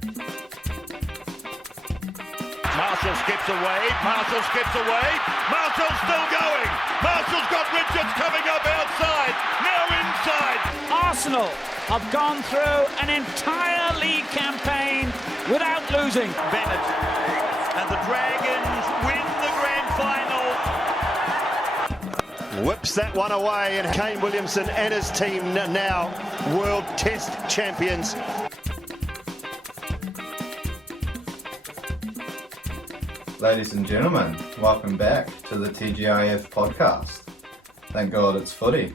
Marshall skips away, Marshall's still going, Marshall's got Richards coming up outside, now inside. Arsenal have gone through an entire league campaign without losing. Bennett and the Dragons win the grand final. Whips that one away, and Kane Williamson and his team now World Test champions. Ladies and gentlemen, welcome back to the TGIF podcast. Thank God it's footy.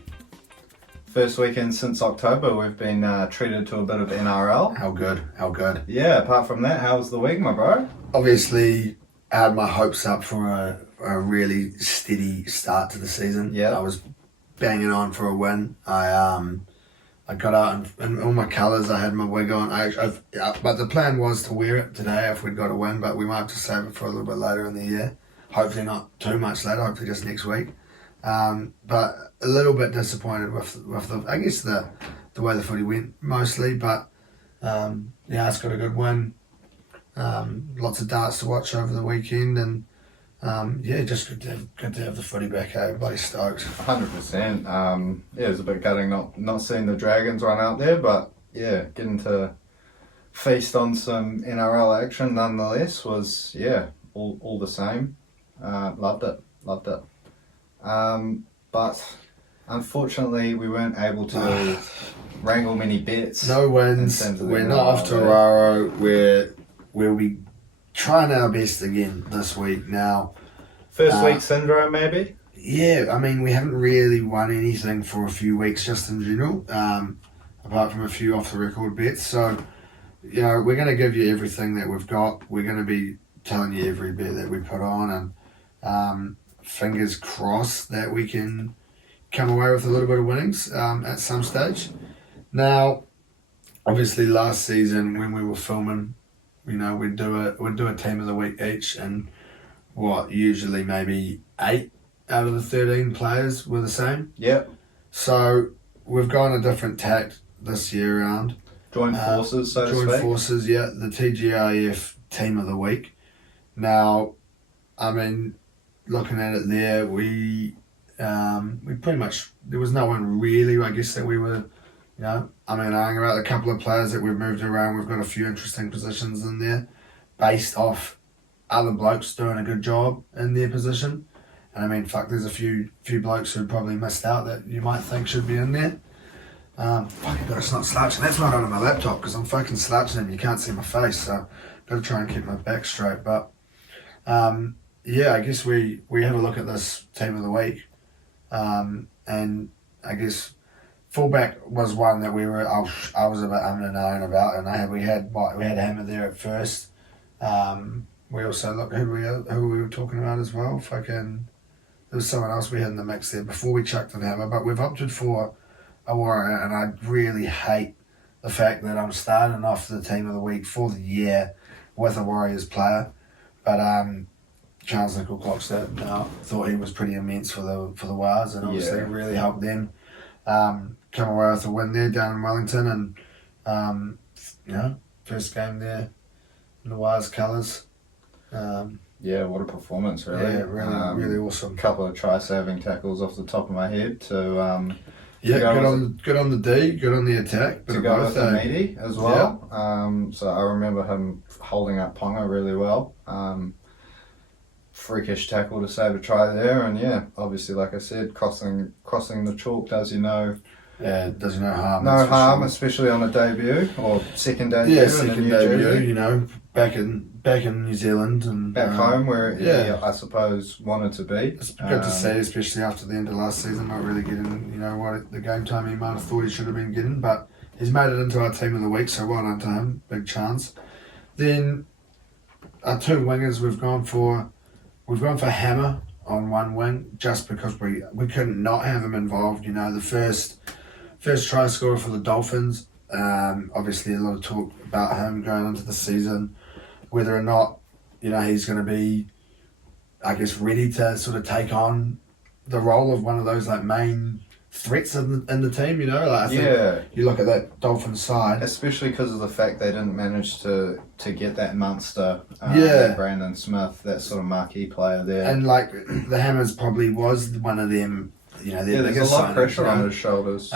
First weekend since October, we've been treated to a bit of NRL. How good. Yeah, apart from that, how was the week, my bro? Obviously, I had my hopes up for a really steady start to the season. Yeah. I was banging on for a win. I got out in all my colours. I had my wig on. But the plan was to wear it today if we'd got a win, but we might have to save it for a little bit later in the year. Hopefully not too much later, hopefully just next week. But a little bit disappointed with the way the footy went mostly. But it's got a good win. Lots of darts to watch over the weekend, and just good to have the footy back. Everybody's stoked. 100%. It was a bit gutting not seeing the Dragons run out there, but yeah, getting to feast on some NRL action nonetheless was all the same. Loved it. But unfortunately, we weren't able to wrangle many bets. No wins. We're not off to Raro. We'll be trying our best again this week. Now, first week syndrome, maybe? Yeah, I mean, we haven't really won anything for a few weeks just in general, apart from a few off the record bets. So, we're going to give you everything that we've got. We're going to be telling you every bet that we put on, and fingers crossed that we can come away with a little bit of winnings at some stage. Now, obviously last season when we were filming, we'd do a team of the week each, and usually maybe 8 out of the 13 players were the same. Yep. So we've gone a different tact this year around. Joined forces, so to speak. Joined forces, yeah. The TGIF team of the week. Now, I mean, looking at it there, we pretty much, there was no one really, I guess, that we were, arguing about a couple of players that we've moved around. We've got a few interesting positions in there based off other blokes doing a good job in their position. And I mean, there's a few blokes who probably missed out that you might think should be in there. Fucking got to stop slouching. That's not on my laptop because I'm fucking slouching and you can't see my face. So got to try and keep my back straight. But I guess we have a look at this team of the week. And I guess fullback was one that I was a bit unknown about, and we had Hammer there at first. We also looked who we were talking about as well. There was someone else we had in the mix there before we chucked in Hammer, but we've opted for a Warrior, and I really hate the fact that I'm starting off the team of the week for the year with a Warriors player. But Charles Nickel-Clockstead thought he was pretty immense for the Wars, and obviously it really helped them come away with a win there down in Wellington, and first game there in the Wars colours. What a performance, really. Yeah, really awesome. Couple of try-saving tackles off the top of my head to good on the D, good on the attack. To go with the meaty as well. Yeah. So I remember him holding up Ponga really well. Freakish tackle to save a try there, and obviously, like I said, crossing the chalk does harm. No harm, sure. Especially on a debut or second debut. Yeah, second debut. Back in New Zealand and back home where I suppose wanted to be. It's good to see, especially after the end of last season, not really getting what the game time he might have thought he should have been getting, but he's made it into our team of the week, so well done to him. Big chance. Then our two wingers we've gone for Hammer on one wing just because we couldn't not have him involved. The first try scorer for the Dolphins. Obviously a lot of talk about him going into the season, whether or not he's going to be, I guess, ready to sort of take on the role of one of those like main threats in the team. You know, like I think Yeah. you look at that Dolphins side. Especially because of the fact they didn't manage to get that Munster, Brandon Smith, that sort of marquee player there. And like the Hammers probably was one of them. You know, their there's biggest a lot of signing, pressure you know. on his shoulders.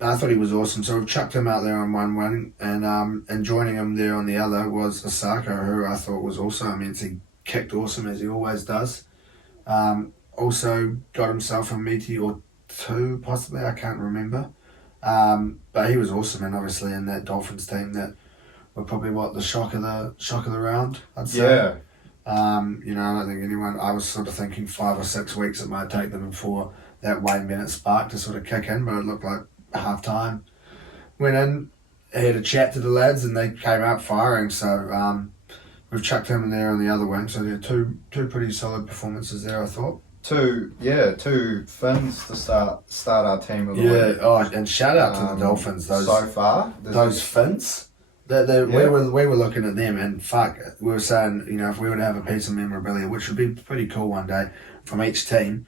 I thought he was awesome, so we've chucked him out there on one wing, and joining him there on the other was Osaka, who I thought was also immense. He kicked awesome as he always does. Also got himself a meaty or two, possibly, I can't remember. But he was awesome, and obviously in that Dolphins team that were probably the shock of the round, I'd say. Yeah. You know, I don't think anyone. I was sort of thinking 5 or 6 weeks it might take them for that Wayne Bennett spark to sort of kick in, but it looked like half time. Went in, had a chat to the lads, and they came out firing. So we've chucked him in there on the other wing. So there are two pretty solid performances there, I thought. Two Finns to start our team of the week. Oh, and shout out to the Dolphins. So far, Those Finns. We were looking at them, and fuck, we were saying, you know, if we were to have a piece of memorabilia, which would be pretty cool one day from each team,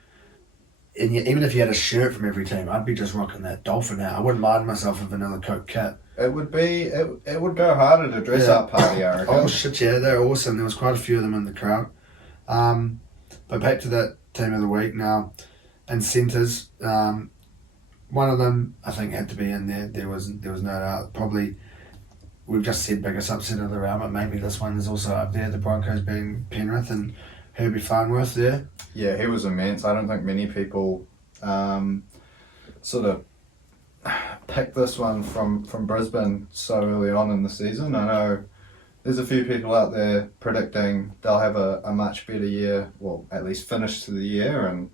and even if you had a shirt from every team, I'd be just rocking that Dolphin out. I wouldn't mind myself a vanilla Coke kit. It would be it would go harder to dress up party, I reckon. Oh shit, yeah, they're awesome. There was quite a few of them in the crowd. But back to that team of the week now, and centres. One of them I think had to be in there. There was no doubt. Probably. We've just said biggest upset of the round, but maybe this one is also up there. The Broncos being Penrith and Herbie Farnworth there. Yeah, he was immense. I don't think many people sort of picked this one from Brisbane so early on in the season. I know there's a few people out there predicting they'll have a much better year, well, at least finish to the year and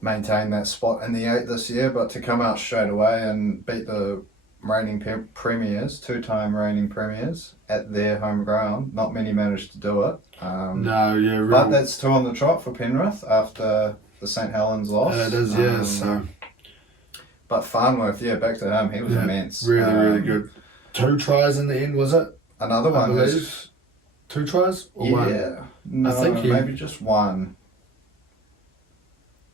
maintain that spot in the 8 this year, but to come out straight away and beat the reigning premiers, 2-time reigning premiers at their home ground. Not many managed to do it. But that's 2 on the trot for Penrith after the St Helens loss. It is, yeah. So, but Farnworth, back to him. He was immense. Really good. 2 tries in the end, was it? Another one. I believe. 2 tries or one? Yeah, no, I think maybe just one.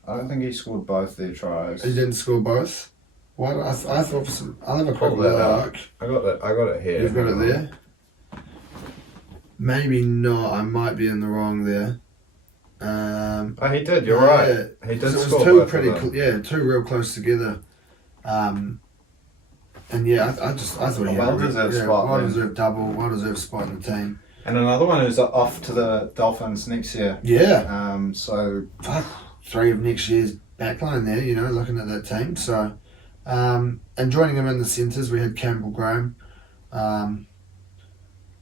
I don't think he scored both their tries. He didn't score both. What I thought I'll have a quick Pull that up. look. I got it here. You've got it there? Maybe not. I might be in the wrong there. Oh, he did. You're right. He did it score was 2 both pretty, of them. 2 real close together. And yeah, I thought he had well-deserved spot, man. well-deserved double, well-deserved spot in the team. And another one who's off to the Dolphins next year. Yeah. So Fuck, 3 of next year's backline there, you know, looking at that team. So, and joining him in the centres, we had Campbell Graham.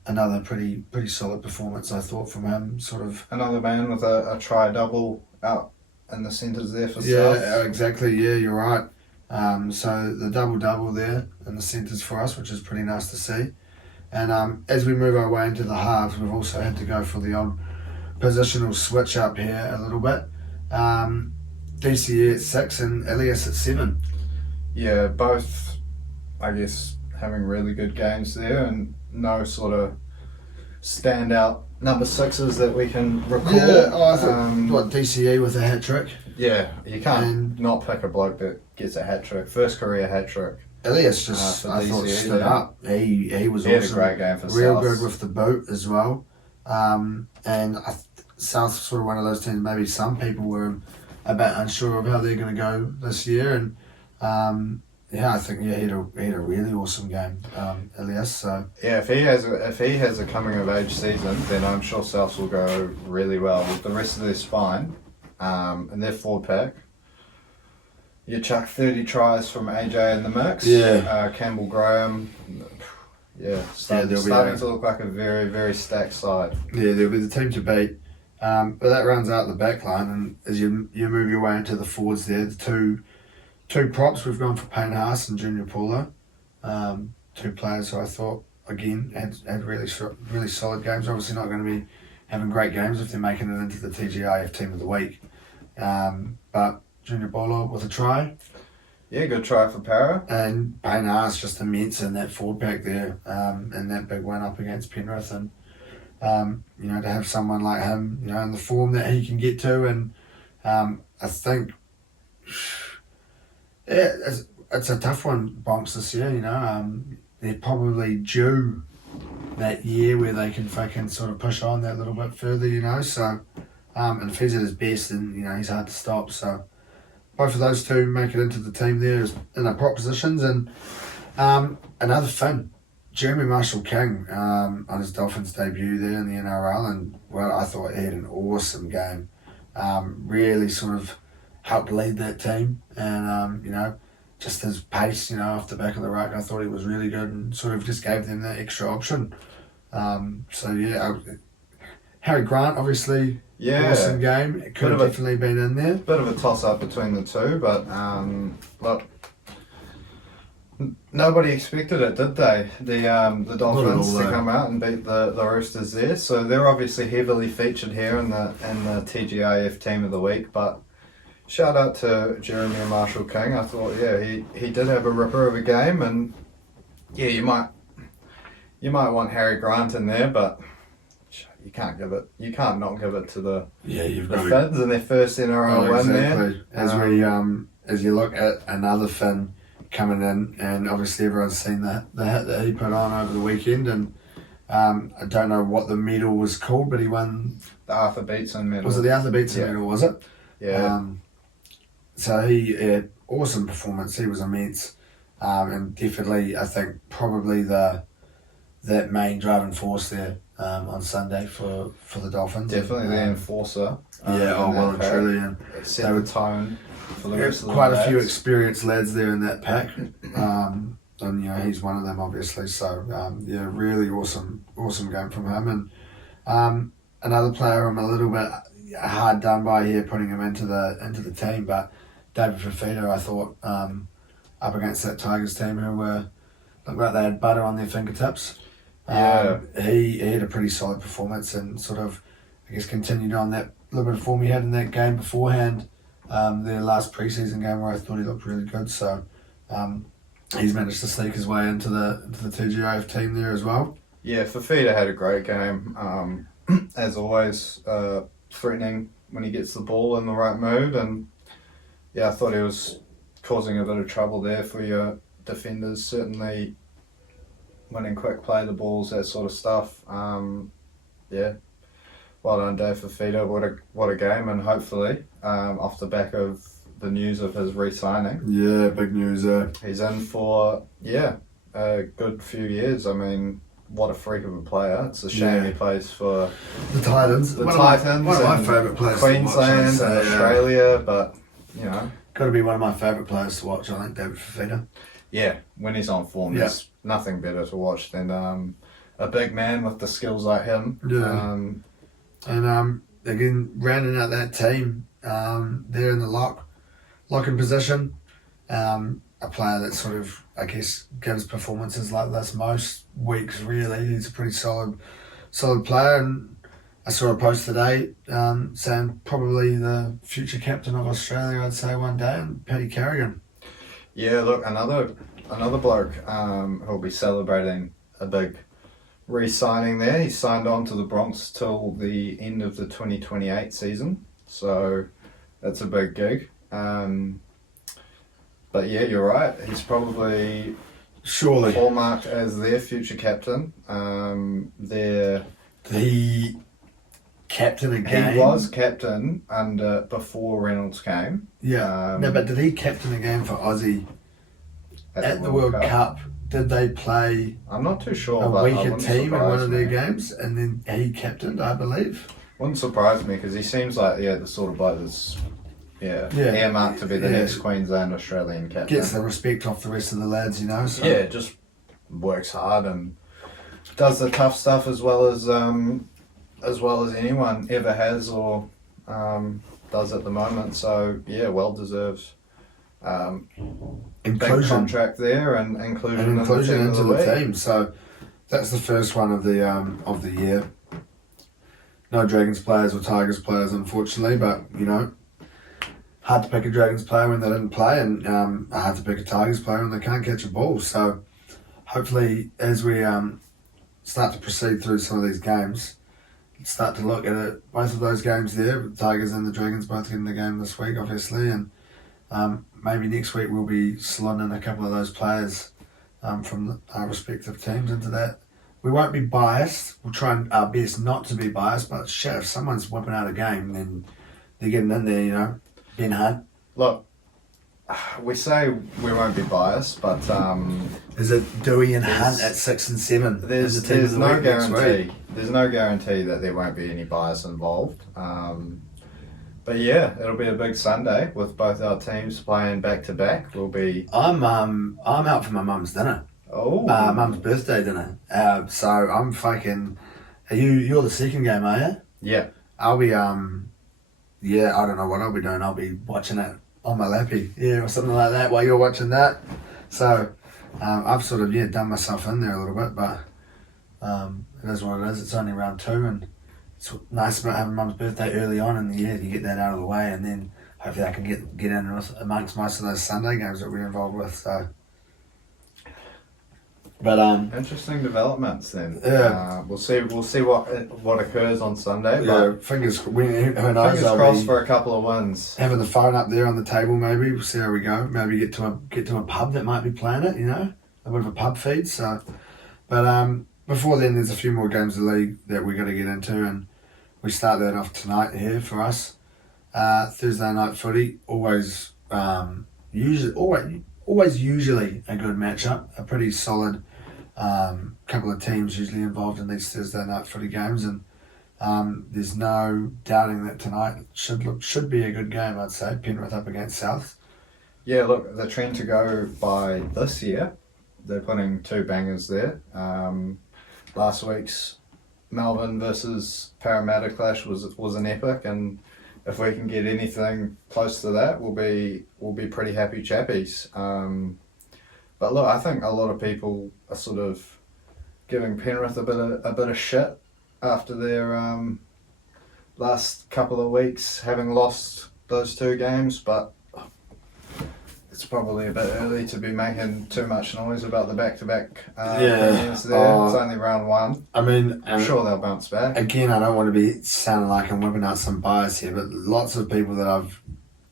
Another pretty solid performance, I thought, from him. Sort of another man with a try double out in the centres there for South. Yeah, exactly. Yeah, you're right. So the double there in the centres for us, which is pretty nice to see. And as we move our way into the halves, we've also had to go for the odd positional switch up here a little bit. DCE at 6 and Elias at 7. Yeah, both, I guess, having really good games there, and no sort of standout number 6s that we can recall. Yeah, I thought DCE with a hat trick. Yeah, you can't not pick a bloke that gets a hat trick, first career hat trick. Elias just, I thought, stood up. He was awesome. He had a great game for real South. Good with the boot as well. And South's sort of one of those teams. Maybe some people were a bit unsure of how they're going to go this year, and I think he had a really awesome game, Elias. So yeah, if he has a coming of age season, then I'm sure Souths will go really well with the rest of their spine and their forward pack. You chuck 30 tries from AJ in the mix. Yeah. Campbell Graham. Yeah, starting to look like a very, very stacked side. Yeah, there'll be the team to beat. But that rounds out the back line, and as you move your way into the forwards there, the two props, we've gone for Payne Haas and Junior Paulo. 2 players who I thought, again, had really solid games. Obviously not going to be having great games if they're making it into the TGIF Team of the Week. But Junior Paulo with a try. Yeah, good try for Para. And Payne Haas just immense in that forward pack there, and that big win up against Penrith. And, to have someone like him, in the form that he can get to. And I think Yeah, it's a tough one, Bonks, this year. They're probably due that year where they can sort of push on that little bit further. So, and if he's at his best, then he's hard to stop. So, both of those two make it into the team there in their prop positions, and another Finn, Jeremy Marshall-King, on his Dolphins debut there in the NRL, and well, I thought he had an awesome game. Really sort of helped lead that team, and just his pace, off the back of the ruck, I thought he was really good and sort of just gave them that extra option. Harry Grant, obviously, awesome game. It could have definitely been in there. Bit of a toss-up between the two, but look, nobody expected it, did they? The Dolphins to come out and beat the Roosters there, so they're obviously heavily featured here in the TGIF Team of the Week, but shout out to Jeremy Marshall-King. I thought, he did have a ripper of a game, and you might want Harry Grant in there, but you can't not give it to the Finns in their first NRL win there. As you look at another Finn coming in, and obviously everyone's seen the hit that he put on over the weekend, and I don't know what the medal was called, but he won the Arthur Beetson medal. Was it the Arthur Beetson medal? Was it? Yeah. So he had awesome performance. He was immense, and definitely I think probably that main driving force there on Sunday for the Dolphins. Definitely the enforcer. Well and truly, and set the tone for the rest of the quite a few experienced lads there in that pack, and he's one of them obviously. So really awesome game from him, and another player I'm a little bit hard done by here putting him into the team, but David Fafita, I thought, up against that Tigers team who looked like they had butter on their fingertips. He had a pretty solid performance and sort of, I guess, continued on that little bit of form he had in that game beforehand, their last preseason game where I thought he looked really good. So he's managed to sneak his way into the TGIF team there as well. Yeah, Fafita had a great game. As always, threatening when he gets the ball in the right mood, and I thought he was causing a bit of trouble there for your defenders, certainly winning quick play the balls, that sort of stuff. Well done Dave Fafita, what a game, and hopefully off the back of the news of his re-signing. Yeah, big news there. He's in for a good few years. I mean, what a freak of a player. It's a shame he plays for the Titans. One of my favourite players Queensland to watch, and Australia, but got to be one of my favourite players to watch, I think, David Fafita. Yeah, when he's on form, there's nothing better to watch than a big man with the skills like him. Yeah. And again, rounding out that team, they're in the locking position. A player that sort of, I guess, gives performances like this most weeks, really. He's a pretty solid player, and I saw a post today saying probably the future captain of Australia, I'd say, one day, and Paddy Carrigan. Yeah, look, another bloke who'll be celebrating a big re-signing there. He signed on to the Bronx till the end of the 2028 season, so that's a big gig. But yeah, you're right. He's probably surely hallmarked as their future captain. He captain a game. He was captain before Reynolds came. Yeah. But did he captain a game for Aussie at the World Cup? Did they play? I'm not too sure. A weaker team in one of their games, and then he captained, I believe. Wouldn't surprise me because he seems like the sort of bloke that's earmarked to be the next Queensland Australian captain. Gets the respect off the rest of the lads, So. Yeah, just works hard and does the tough stuff as well as anyone ever has or does at the moment. So well deserved. Big contract there and inclusion into the team. So that's the first one of the year. No Dragons players or Tigers players, unfortunately, but hard to pick a Dragons player when they didn't play, and hard to pick a Tigers player when they can't catch a ball. So hopefully, as we start to proceed through some of these games, start to look at it, both of those games there, the Tigers and the Dragons both getting the game this week, obviously, and maybe next week we'll be slotting in a couple of those players from our respective teams into that. We won't be biased. We'll try our best not to be biased, but shit, if someone's whipping out a game, then they're getting in there, you know. Ben Hunt. Look, we say we won't be biased, but Is it Dewey and Hunt at 6 and 7? there's no guarantee. There's no guarantee that there won't be any bias involved. But yeah, it'll be a big Sunday with both our teams playing back to back. We'll be. I'm out for my mum's dinner. Oh. Mum's birthday dinner. So I'm fucking. You're the second game, are you? Yeah. I'll be yeah, I don't know what I'll be doing. I'll be watching it on my lappy, or something like that while you're watching that. So I've sort of done myself in there a little bit, but it is what it is. It's only round 2, and it's nice about having Mum's birthday early on in the year. You get that out of the way, and then hopefully I can get in amongst most of those Sunday games that we're involved with. So. But interesting developments then. Yeah. We'll see what occurs on Sunday. Yeah, But who knows? fingers crossed for a couple of wins. Having the phone up there on the table, maybe we'll see how we go. Maybe get to a pub that might be playing it. A bit of a pub feed. So, but before then, there's a few more games of the league that we're going to get into, and we start that off tonight here for us. Thursday night footy, always usually a good matchup, a pretty solid. Couple of teams usually involved in these Thursday night footy games, and there's no doubting that tonight should be a good game. I'd say Penrith up against South. Yeah, look, the trend to go by this year, they're putting 2 bangers there. Last week's Melbourne versus Parramatta clash was an epic, and if we can get anything close to that, we'll be pretty happy chappies. But look, I think a lot of people are sort of giving Penrith a bit of shit after their last couple of weeks, having lost those 2 games. But it's probably a bit early to be making too much noise about the back-to-back games there. It's only round 1. I mean, I'm sure they'll bounce back. Again, I don't want to be sounding like I'm whipping out some bias here, but lots of people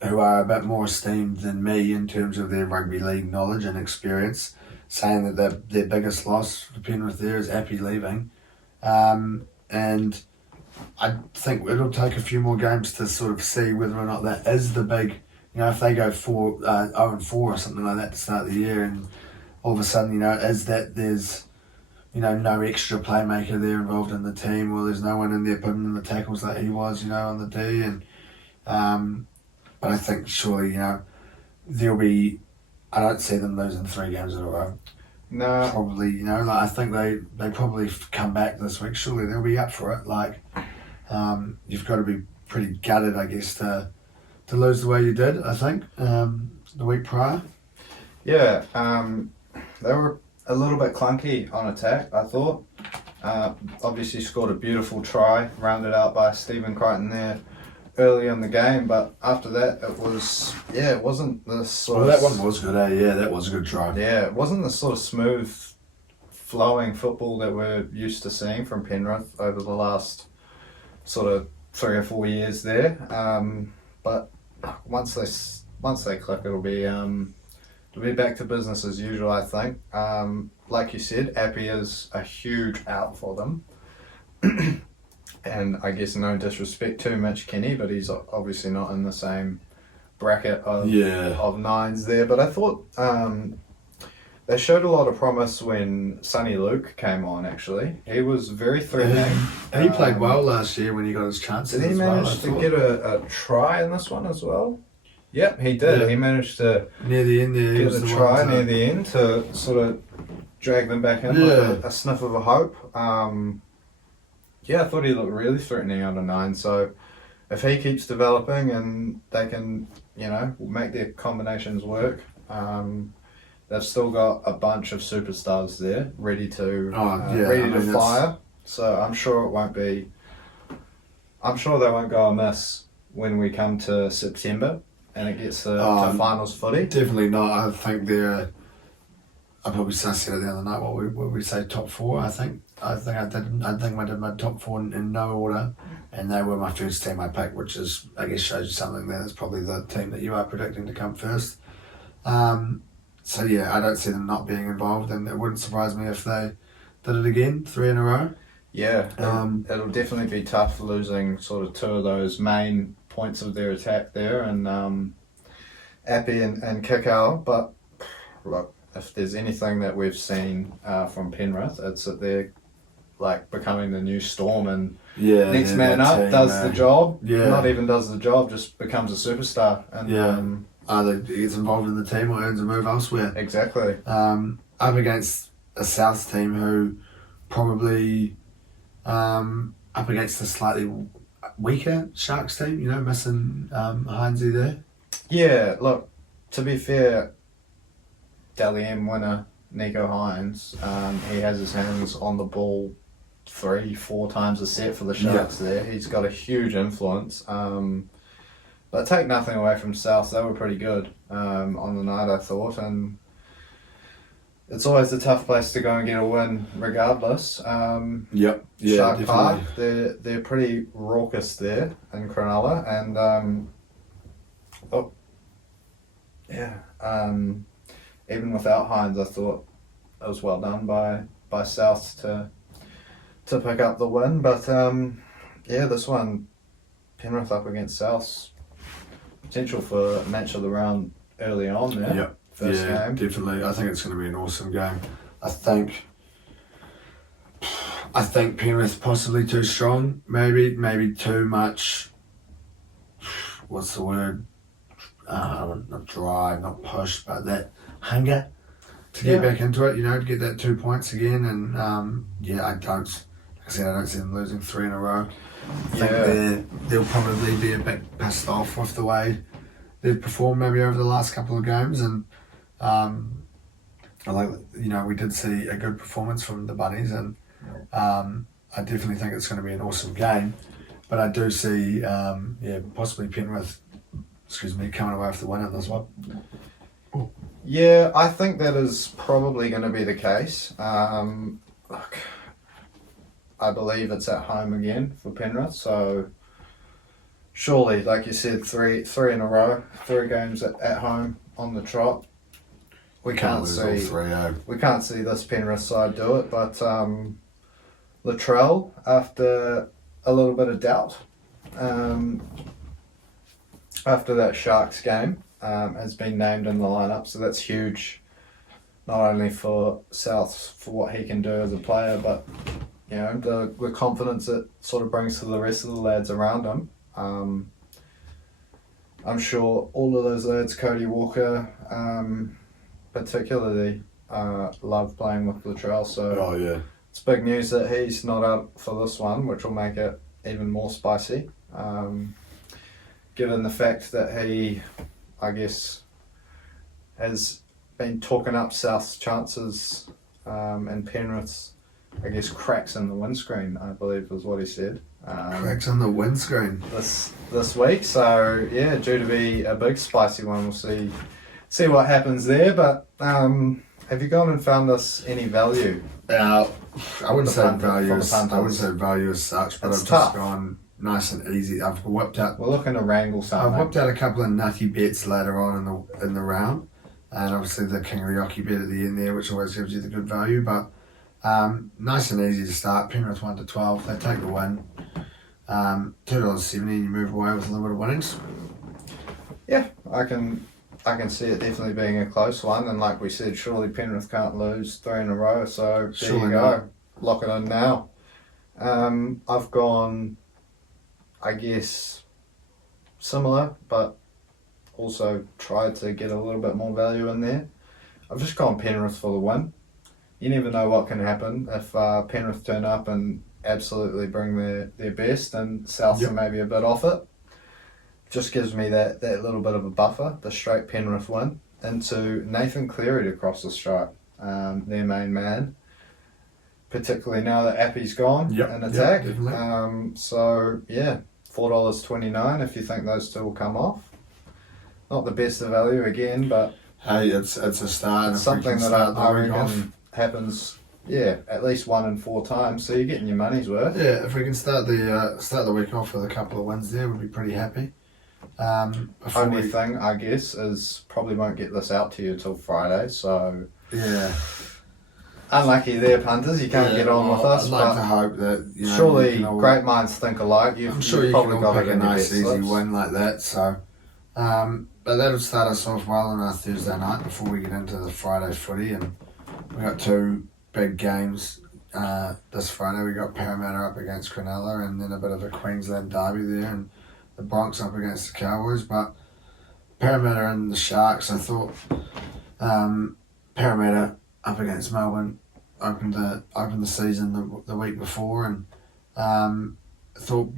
who are a bit more esteemed than me in terms of their rugby league knowledge and experience, saying that their biggest loss for Penrith there is Appy leaving. And I think it'll take a few more games to sort of see whether or not that is the big, if they go 0-4 or something like that to start the year, and all of a sudden, is that there's, no extra playmaker there involved in the team, or there's no one in there putting in the tackles like he was, on the D. And but I think surely, there'll be. I don't see them losing 3 games in a row. No. Probably, I think they probably come back this week. Surely they'll be up for it. You've got to be pretty gutted, I guess, to lose the way you did. I think the week prior. Yeah, they were a little bit clunky on attack, I thought. Obviously scored a beautiful try, rounded out by Stephen Crichton there early in the game, but after that it wasn't the sort of... that one was good, Yeah, that was a good try. Yeah, it wasn't the sort of smooth, flowing football that we're used to seeing from Penrith over the last sort of 3 or 4 years there. But once they click, it'll be back to business as usual, I think. Like you said, Appy is a huge out for them. And I guess no disrespect to Mitch Kenny, but he's obviously not in the same bracket of nines there. But I thought they showed a lot of promise when Sonny Luke came on, actually. He was very threatening. He played well last year when he got his chances. Did he manage to get a try in this one as well? Yep, he did. Yeah. He managed to near the end there, get the try near the end to sort of drag them back in with a sniff of a hope. I thought he looked really threatening under 9. So if he keeps developing and they can, make their combinations work, they've still got a bunch of superstars there ready to fire. So I'm sure it won't be. I'm sure they won't go amiss when we come to September and it gets to finals footy. Definitely not. I think they're. I probably said it the other night. What we say top 4. I think I did my top 4 in no order, and they were my first team I picked, which is I guess shows you something. That it's probably the team that you are predicting to come first. So yeah, I don't see them not being involved, and it wouldn't surprise me if they did it again, 3 in a row. Yeah, it'll definitely be tough losing sort of 2 of those main points of their attack there, and Appy and Kikau. But look, if there's anything that we've seen from Penrith, it's that they're like becoming the new Storm, and next man up team, does the job. Yeah. Not even does the job, just becomes a superstar. And either gets involved in the team or earns a move elsewhere. Exactly. Up against a South team who probably up against a slightly weaker Sharks team, missing Heinze there. Yeah, look, to be fair, Dally M winner Nico Hines, he has his hands on the ball 3-4 times a set for the Sharks there. He's got a huge influence. But take nothing away from South, they were pretty good on the night, I thought, and it's always a tough place to go and get a win regardless. Shark definitely. Park, they're pretty raucous there in Cronulla, and even without Hines, I thought it was well done by South to pick up the win. But this one, Penrith up against South, potential for match of the round early on there. First game. Definitely. I think it's going to be an awesome game. I think Penrith possibly too strong, maybe too much. What's the word? Not drive, not push, but that hunger to get back into it. To get that 2 points again. And I don't see them losing 3 in a row. I think they'll probably be a bit pissed off with the way they've performed maybe over the last couple of games, and we did see a good performance from the Bunnies, and I definitely think it's going to be an awesome game. But I do see possibly Penrith coming away with the win in this one. Yeah, I think that is probably going to be the case. Look, I believe it's at home again for Penrith, so surely, like you said, three in a row, 3 games at home on the trot. We can't see this Penrith side do it, but Latrell, after a little bit of doubt, after that Sharks game, has been named in the lineup, so that's huge, not only for South for what he can do as a player, but the confidence it sort of brings to the rest of the lads around him. I'm sure all of those lads, Cody Walker, particularly, love playing with Latrell. So it's big news that he's not out for this one, which will make it even more spicy. Given the fact that he, I guess, has been talking up South's chances and Penrith's, I guess, cracks in the windscreen, I believe was what he said. Cracks on the windscreen this week, so due to be a big spicy one. We'll see what happens there. But have you gone and found us any value? I wouldn't say value as such, but I've just gone nice and easy. I've whipped out. We're looking to wrangle something. I've whipped out a couple of nutty bets later on in the round, and obviously the King of the Yoki bet at the end there, which always gives you the good value. But nice and easy to start. Penrith 1 to 12. They take the win. $2.70, and you move away with a little bit of winnings. Yeah, I can see it definitely being a close one, and like we said, surely Penrith can't lose 3 in a row. So there you go. Lock it in now. I've gone, I guess, similar, but also tried to get a little bit more value in there. I've just gone Penrith for the win. You never know what can happen if Penrith turn up and absolutely bring their best, and South are maybe a bit off it. Just gives me that little bit of a buffer, the straight Penrith win, into Nathan Cleary to cross the stripe, their main man, particularly now that Appy's gone in attack. So $4.29 if you think those two will come off. Not the best of value again, but hey, it's a start. It's something that I reckon happens at least 1 in 4 times, so you're getting your money's worth. Yeah, if we can start the week off with a couple of wins there, we'll be pretty happy. Before Only thing, I guess, is probably won't get this out to you till Friday, so yeah. unlucky there, punters. You can't get on with us. I'd like but to hope that surely you can all, great minds think alike. I'm sure you've you probably can all got pick it a in your nice best easy slips. win like that. So, but that'll start us off well on our Thursday night before we get into the Friday footy, and we got two big games this Friday. We got Parramatta up against Cronulla, and then a bit of a Queensland derby there, and the Bronx up against the Cowboys. But Parramatta and the Sharks, I thought Parramatta up against Melbourne opened the season the week before, and thought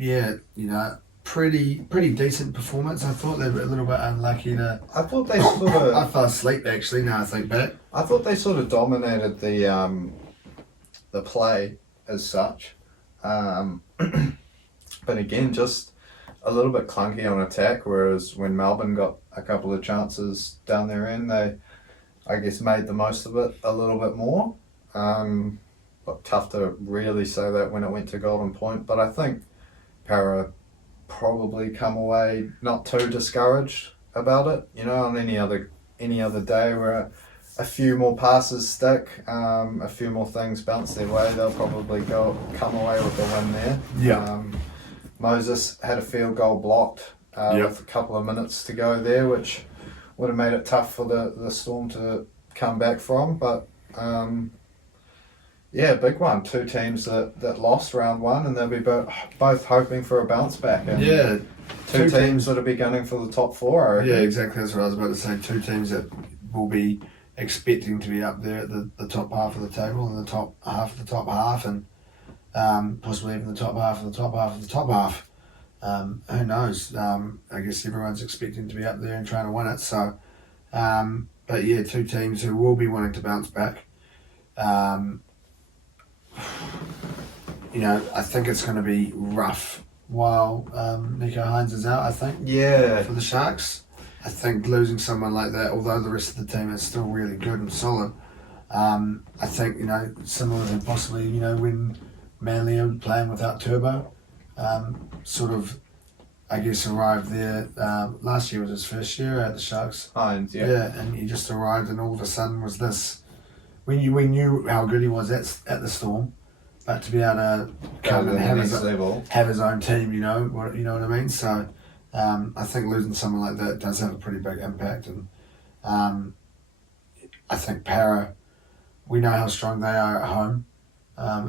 pretty decent performance. I thought they were a little bit unlucky to. I thought they sort of. I fell asleep actually. Now I think back. I thought they sort of dominated the play as such, but again, just a little bit clunky on attack. Whereas when Melbourne got a couple of chances down their end, they, I guess, made the most of it a little bit more. But tough to really say that when it went to Golden Point. But I think Para probably come away not too discouraged about it. You know, on any other day where a few more passes stick, a few more things bounce their way, they'll probably come away with a win there. Yeah. Moses had a field goal blocked with a couple of minutes to go there, which would have made it tough for the Storm to come back from. But big one. Two teams that lost round one, and they'll be both hoping for a bounce back. And two teams that will be gunning for the top four, I reckon. Yeah, exactly. That's what I was about to say. Two teams that will be expecting to be up there at the top half of the table, and the top half of the top half, and possibly even the top half of the top half of the top half. Who knows? I guess everyone's expecting to be up there and trying to win it. So, but yeah, two teams who will be wanting to bounce back. I think it's going to be rough while Nico Hines is out, I think. Yeah. For the Sharks. I think losing someone like that, although the rest of the team is still really good and solid, I think, similar to possibly, when Manly are playing without Turbo, sort of, I guess, arrived there. Last year was his first year at the Sharks. Hines, yeah. Yeah, and he just arrived, and all of a sudden was this. We knew how good he was at the Storm, but to be able to come and have his own team, you know what I mean. So I think losing someone like that does have a pretty big impact, and I think Para, we know how strong they are at home.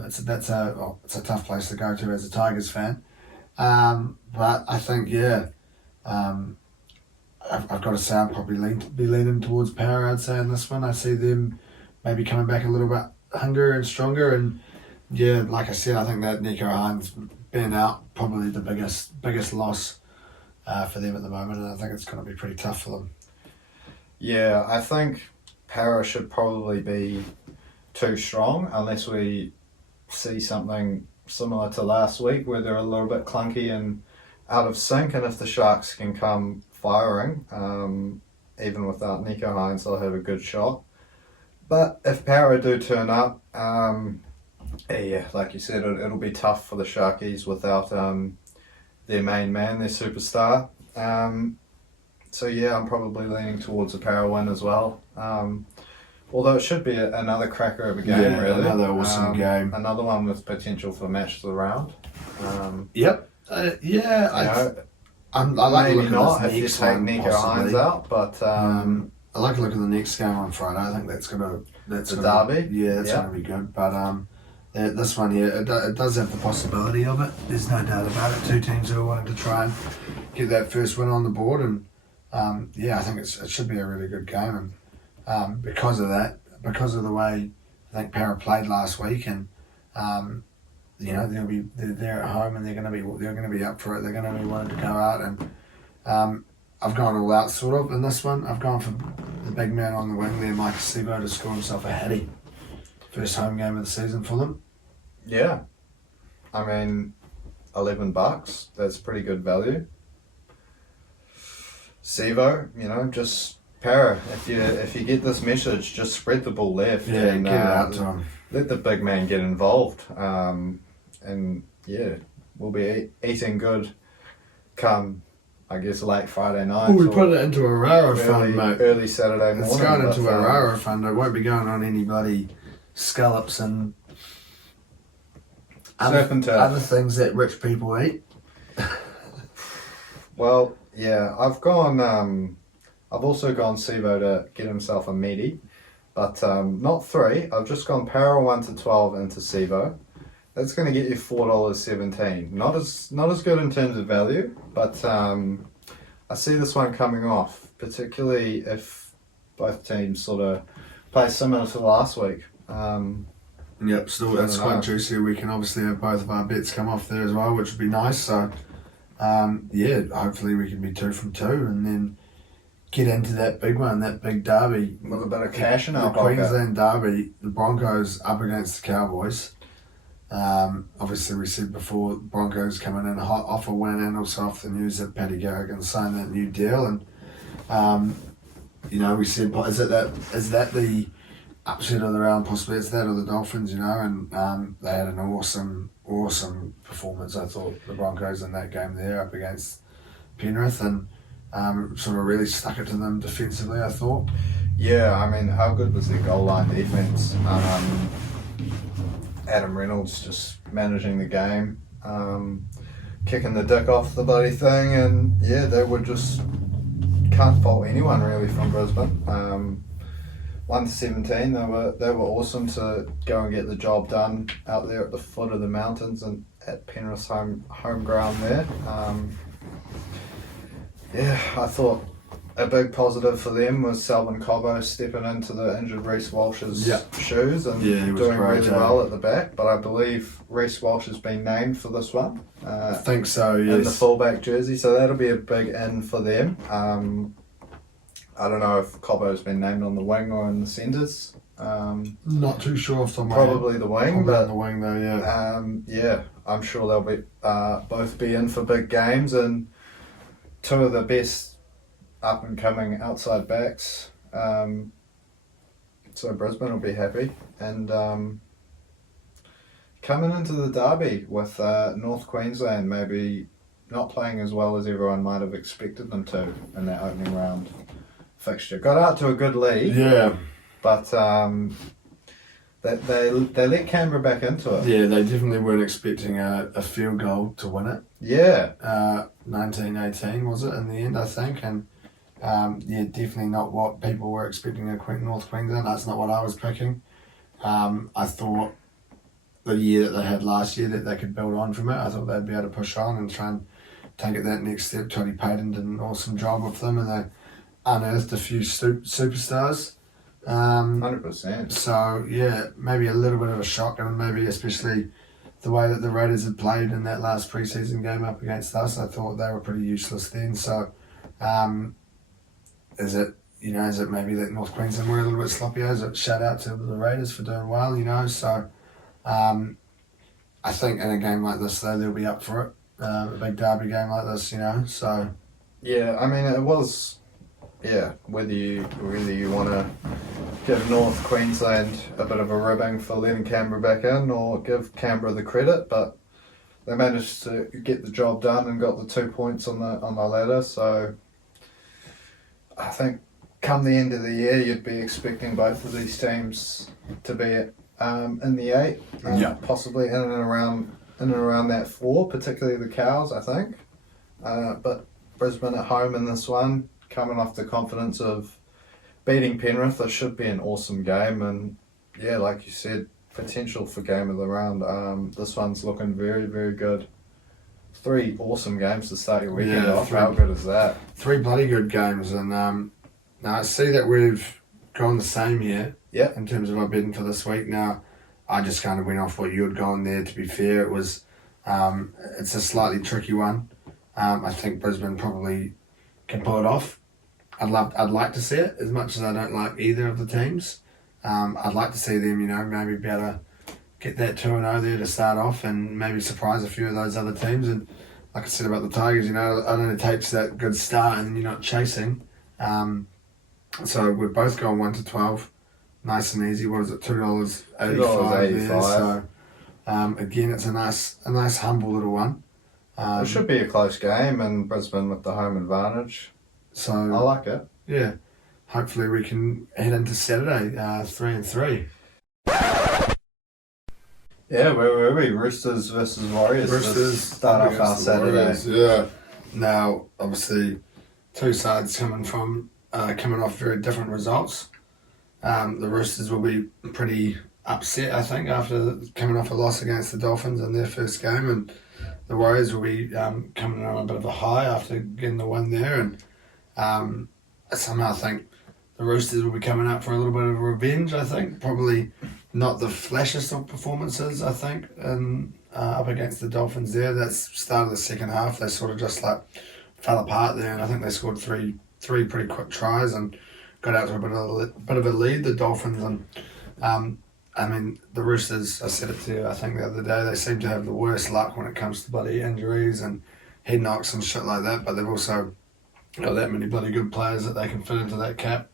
It's a tough place to go to as a Tigers fan, but I think I've got to say I'll probably be leaning towards Para. I'd say in this one, I see them maybe coming back a little bit hungrier and stronger, and like I said, I think that Nico Hines being out probably the biggest loss for them at the moment, and I think it's going to be pretty tough for them. Yeah, I think Para should probably be too strong unless we see something similar to last week where they're a little bit clunky and out of sync, and if the Sharks can come firing, even without Nico Hines, they'll have a good shot. But if Para do turn up, like you said, it'll be tough for the Sharkies without their main man, their superstar. So I'm probably leaning towards a Para win as well. Although it should be another cracker of a game, really. Another awesome game. Another one with potential for match of the round. Yep. I like maybe looking not at if you this take next Nico one, Hines possibly. out, but I like to look at the next game on Friday. I think that's the derby. Yeah, that's going to be good. But this one here, it does have the possibility of it. There's no doubt about it. Two teams who are wanting to try and get that first win on the board, and I think it should be a really good game. And because of that, because of the way I think Para played last week, and they're at home and they're going to be up for it. They're going to be wanting to go out, and I've gone all out sort of in this one. I've gone for the big man on the wing there, Mike Sebo, to score himself a hattie. First home game of the season for them. Yeah. I mean, $11, that's pretty good value. Sevo, just Para. If you get this message, just spread the ball left and get it out to him. Let the big man get involved. We'll be eating good come I guess, late Friday night. Well, we or put it into a Raro fund, mate. early Saturday morning. It's going into a but, Raro fund. It won't be going on any bloody scallops and other things that rich people eat. Well, yeah, I've also gone Sivo to get himself a meaty, but not 3. I've just gone Para 1 to 12 into Sivo. That's going to get you $4.17. Not as good in terms of value, but I see this one coming off, particularly if both teams sort of play similar to last week. Yep, still that's quite juicy. We can obviously have both of our bets come off there as well, which would be nice. So, yeah, hopefully we can be 2 from 2 and then get into that big one, that big derby. With a bit of cash in our pocket. The Queensland derby, the Broncos up against the Cowboys. Obviously, we said before, Broncos coming in hot off a win and also off the news that Paddy Garrigan signed that new deal. And, we said, is that the upset of the round? Possibly it's that or the Dolphins, and they had an awesome performance, I thought, the Broncos in that game there up against Penrith, and sort of really stuck it to them defensively, I thought. Yeah, I mean, how good was their goal line defense? Adam Reynolds just managing the game, kicking the dick off the bloody thing, and yeah, they were just can't fault anyone really from Brisbane. 1 to 17, they were awesome to go and get the job done out there at the foot of the mountains and at Penrith's home ground there. I thought a big positive for them was Selvin Cobbo stepping into the injured Reece Walsh's shoes and doing really well at the back. But I believe Reece Walsh has been named for this one. I think so, yes. In the fullback jersey, so that'll be a big in for them. I don't know if Cobbo's been named on the wing or in the centres. Not too sure if probably the wing, but on the wing though, yeah. I'm sure they'll be both be in for big games, and 2 of the best up and coming outside backs. So Brisbane will be happy, and coming into the derby with North Queensland maybe not playing as well as everyone might have expected them to in that opening round fixture. Got out to a good lead. Yeah. But they let Canberra back into it. Yeah, they definitely weren't expecting a field goal to win it. Yeah. 19-18 was it in the end, I think, and definitely not what people were expecting in North Queensland. That's not what I was picking. I thought the year that they had last year that they could build on from it. I thought they'd be able to push on and try and take it that next step. Tony Payton did an awesome job with them, and they unearthed a few superstars. 100%. So, yeah, maybe a little bit of a shock, and maybe especially the way that the Raiders had played in that last preseason game up against us. I thought they were pretty useless then. So, is it maybe that North Queensland were a little bit sloppy? Is it shout out to the Raiders for doing well, So, I think in a game like this, though, they'll be up for it. A big derby game like this, So, yeah, I mean, it was. Yeah, whether you want to give North Queensland a bit of a ribbing for letting Canberra back in, or give Canberra the credit, but they managed to get the job done and got the 2 points on the ladder. So I think come the end of the year, you'd be expecting both of these teams to be in the 8, possibly in and around that 4, particularly the Cows, I think. But Brisbane at home in this one, coming off the confidence of beating Penrith, this should be an awesome game, and yeah, like you said, potential for game of the round. This one's looking very, very good. 3 awesome games to start your weekend off. How good is that? 3 bloody good games, and now I see that we've gone the same here. Yeah. In terms of our bidding for this week. Now, I just kind of went off what you had gone there. To be fair, it was it's a slightly tricky one. I think Brisbane probably can pull it off. I'd like to see it, as much as I don't like either of the teams. I'd like to see them, maybe be able to get that 2-0 there to start off and maybe surprise a few of those other teams. And like I said about the Tigers, it only takes that good start and you're not chasing. So we're both going 1 to 12, nice and easy. What is it, $2.85 there? So again, it's a nice humble little one. It should be a close game, and Brisbane with the home advantage. So I like it. yeah, hopefully we can head into Saturday 3-3. Yeah, where were we? Roosters versus Warriors. Roosters Start off our against the Saturday. Warriors, yeah. Now, obviously, two sides coming off very different results. The Roosters will be pretty upset, I think, after coming off a loss against the Dolphins in their first game, and the Warriors will be coming on a bit of a high after getting the win there, and somehow I think the Roosters will be coming up for a little bit of revenge. I think probably not the flashiest of performances. I think and up against the Dolphins there. That's start of the second half. They sort of just like fell apart there, and I think they scored three pretty quick tries and got out to a bit of a lead. The Dolphins and I mean the Roosters. I said it to you. I think the other day they seem to have the worst luck when it comes to bloody injuries and head knocks and shit like that. But they've also got that many bloody good players that they can fit into that cap.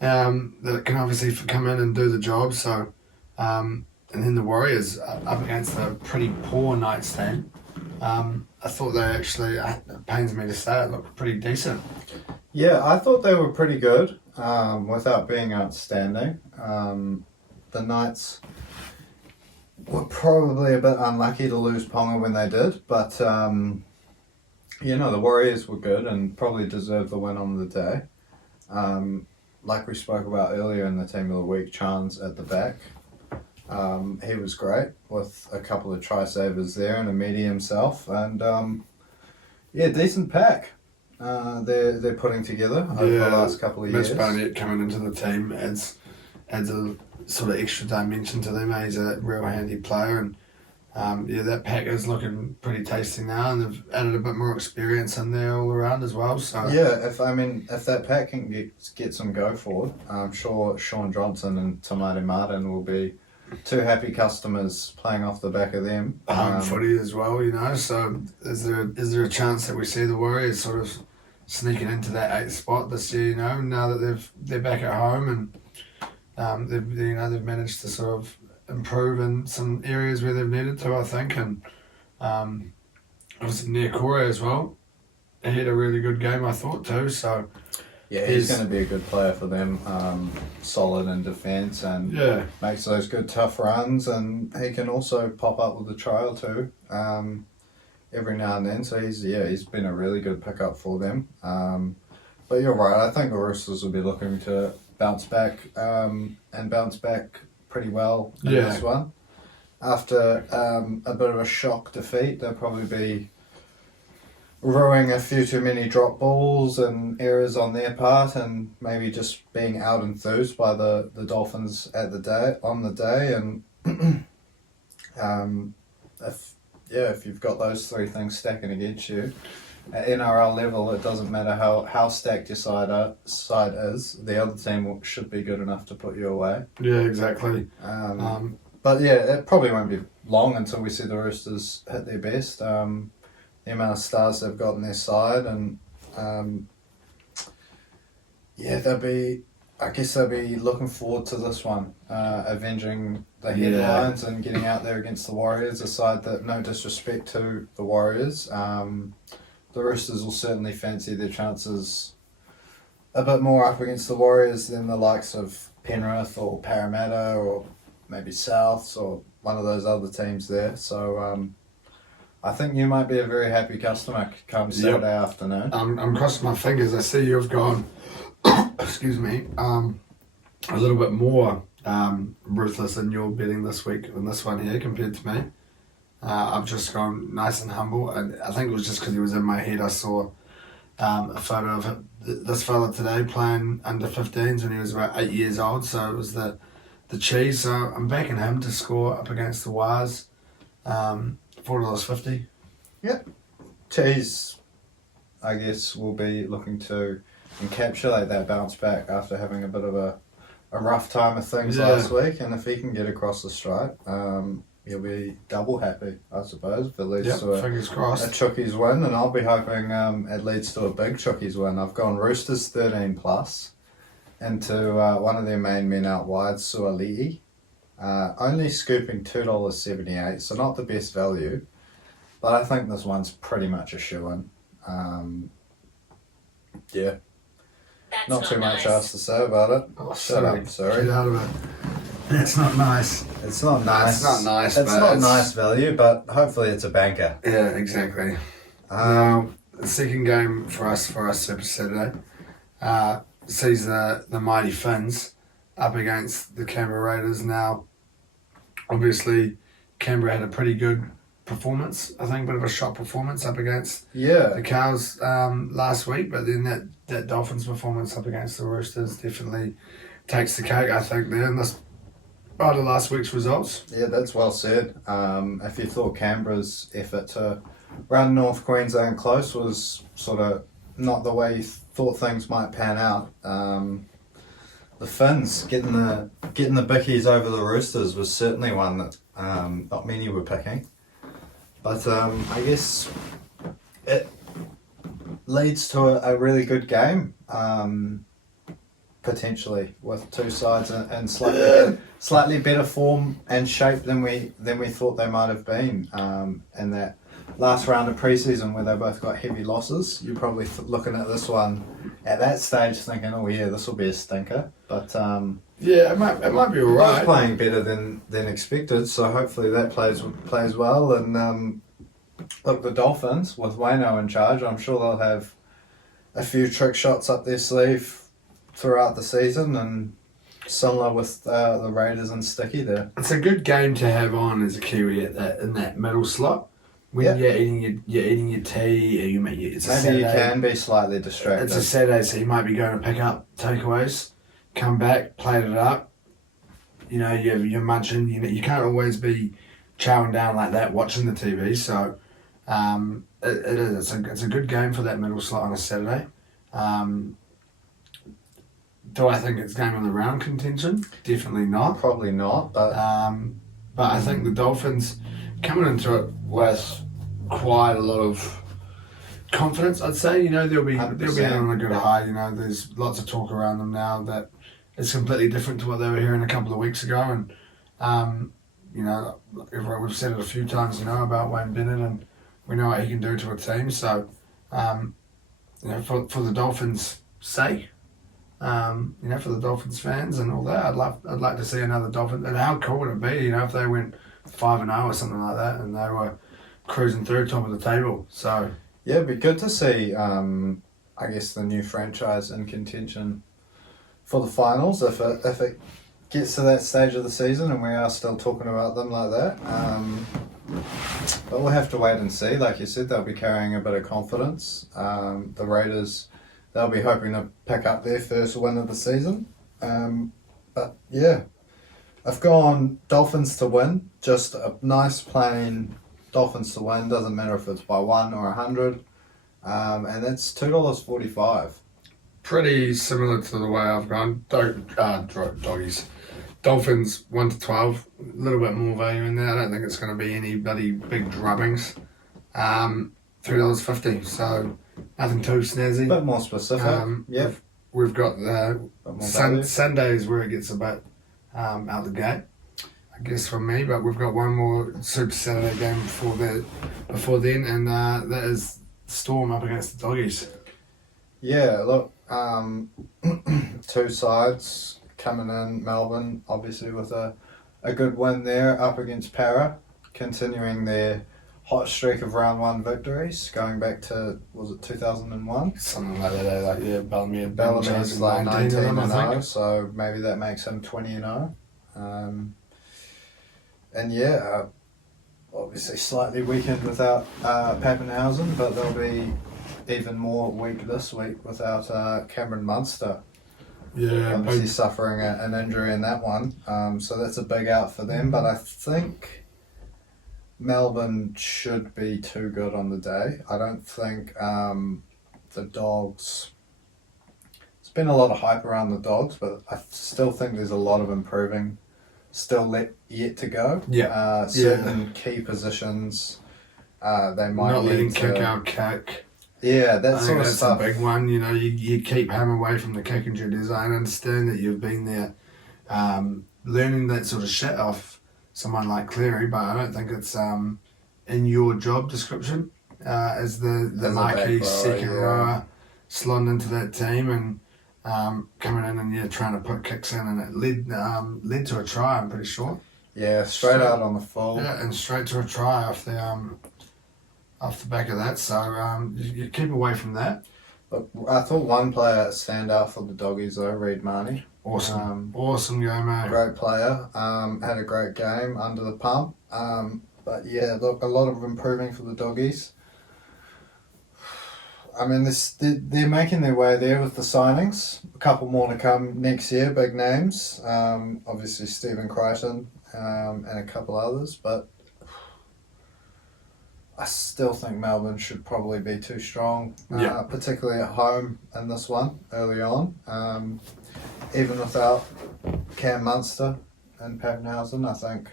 That can obviously come in and do the job. So, and then the Warriors up against a pretty poor Knights team. I thought they actually, it pains me to say it, looked pretty decent. Yeah, I thought they were pretty good without being outstanding. The Knights were probably a bit unlucky to lose Ponga when they did, but the Warriors were good and probably deserved the win on the day. Like we spoke about earlier in the Team of the Week, Chance at the back. He was great with a couple of try savers there and a meaty himself, and decent pack. They're putting together over the last couple of years. Mitch Barnett coming into the team adds a sort of extra dimension to them. He's a real handy player, and that pack is looking pretty tasty now, and they've added a bit more experience in there all around as well. So if that pack can get some go forward, I'm sure Sean Johnson and Tamati Martin will be two happy customers playing off the back of them. Home footy as well, So is there a chance that we see the Warriors sort of sneaking into that 8th spot this year? Now that they're back at home and they've managed to sort of improve in some areas where they've needed to, I think, and obviously Niakore as well. He had a really good game, I thought, too. So yeah, he's going to be a good player for them. Solid in defence and makes those good tough runs, and he can also pop up with a try or two every now and then. So he's been a really good pickup for them. But you're right. I think the Roosters will be looking to bounce back pretty well in this one. After a bit of a shock defeat, they'll probably be ruining a few too many drop balls and errors on their part, and maybe just being out enthused by the Dolphins on the day. And if you've got those three things stacking against you at NRL level, it doesn't matter how stacked your side is. The other team should be good enough to put you away. Yeah, exactly. But it probably won't be long until we see the Roosters hit their best. The amount of stars they've got on their side, and they'll be looking forward to this one, avenging the headlines and getting out there against the Warriors, a side that, no disrespect to the Warriors, the Roosters will certainly fancy their chances a bit more up against the Warriors than the likes of Penrith or Parramatta or maybe Souths or one of those other teams there. So I think you might be a very happy customer come Saturday afternoon. I'm crossing my fingers. I see you've gone, excuse me, a little bit more ruthless in your betting this week on this one here compared to me. I've just gone nice and humble, and I think it was just because he was in my head. I saw a photo of this fella today playing under 15s when he was about 8 years old, so it was the cheese. So I'm backing him to score up against the Wires. $4.50. Yep. Cheese, I guess, will be looking to encapsulate that bounce back after having a bit of a rough time of things last week, and if he can get across the stripe, he'll be double happy, I suppose, if it leads to fingers crossed. A Chookies win, and I'll be hoping it leads to a big Chookies win. I've gone Roosters 13 plus into one of their main men out wide, Suali'i. Only scooping $2.78, so not the best value. but I think this one's pretty much a shoo-in. Yeah. Not too much else to say about it. Oh, Shut up, sorry. Get out of it. That's not nice. It's not nice. It's not nice. It's not nice value, but hopefully it's a banker. Yeah, exactly. The second game for us Super Saturday sees the mighty Finns up against the Canberra Raiders. Now, obviously, Canberra had a pretty good performance. I think a bit of a shock performance up against the Cows last week, but then that Dolphins performance up against the Roosters definitely takes the cake, I think, there in this out of last week's results. Yeah, that's well said. If you thought Canberra's effort to run North Queensland close was sort of not the way you thought things might pan out, the Finns getting the bickies over the Roosters was certainly one that not many were picking. But I guess it leads to a really good game, potentially, with two sides in slightly better form and shape than we thought they might have been in that last round of preseason where they both got heavy losses. You're probably looking at this one at that stage thinking, oh yeah, this will be a stinker. But yeah, it might be all right. Both playing better than expected, so hopefully that plays well. And look, the Dolphins with Wayno in charge, I'm sure they'll have a few trick shots up their sleeve throughout the season, and similar with the Raiders and Sticky there. It's a good game to have on as a Kiwi in that middle slot. When you're eating your tea, it's a Maybe Saturday. you can be slightly distracted. It's a Saturday, so you might be going to pick up takeaways, come back, plate it up. You know, you're munching. You know, you can't always be chowing down like that watching the TV. So it's a good game for that middle slot on a Saturday. Do I think it's game of the round contention? Definitely not. Probably not, but I think the Dolphins coming into it with quite a lot of confidence, I'd say. You know, they'll be on a good high. You know, there's lots of talk around them now that it's completely different to what they were hearing a couple of weeks ago. And you know, we've said it a few times, you know, about Wayne Bennett, and we know what he can do to a team. So, you know, for the Dolphins' sake, you know, for the Dolphins fans and all that, I'd like to see another Dolphin. And how cool would it be, you know, if they went 5-0 or something like that, and they were cruising through top of the table. So yeah, it'd be good to see. I guess the new franchise in contention for the finals if it gets to that stage of the season, and we are still talking about them like that. But we'll have to wait and see. Like you said, they'll be carrying a bit of confidence. The Raiders, they'll be hoping to pick up their first win of the season. But yeah, I've gone Dolphins to win. Just a nice plain Dolphins to win. Doesn't matter if it's by 1 or 100. And it's $2.45. pretty similar to the way I've gone. Doggies. Dolphins 1 to 12. A little bit more value in there. I don't think it's going to be any bloody big drubbings. $3.50. So nothing too snazzy. Bit more specific. Yeah. We've got the Sundays where it gets a bit out the gate, I guess, for me. But we've got one more Super Saturday game before then, and that is Storm up against the Doggies. Yeah, look, two sides coming in. Melbourne, obviously, with a good win there up against Para, continuing their hot streak of round 1 victories, going back to, was it 2001? Something like that. Bellamy's like 19 and 0, think. so maybe that makes him 20 and 0. And yeah, obviously slightly weakened without Pappenhausen, but they'll be even more weak this week without Cameron Munster. Yeah, Obviously suffering an injury in that one, so that's a big out for them. But I think Melbourne should be too good on the day. I don't think the Dogs... There's been a lot of hype around the Dogs, but I still think there's a lot of improving still yet to go. Yeah. Certain key positions, they might not letting need kick to... out kick. Yeah, that I sort think of that's stuff. a big one. You know, you keep him away from the kick and Judas. I understand that you've been there learning that sort of shit off someone like Cleary, but I don't think it's in your job description as the As a marquee back rower, second yeah. rower, slotting into that team and coming in and trying to put kicks in, and it led to a try. I'm pretty sure. Yeah, straight out on the full. Yeah, and straight to a try off the back of that. So you keep away from that. But I thought one player stand out for the Doggies though, Reid Marnie. Awesome, awesome game, mate. Great player. Had a great game under the pump. But yeah, look, a lot of improving for the Doggies. I mean, they're making their way there with the signings. A couple more to come next year, big names. Obviously Stephen Crichton and a couple others, but I still think Melbourne should probably be too strong, particularly at home in this one early on. Even without Cam Munster and Pappenhausen, I think,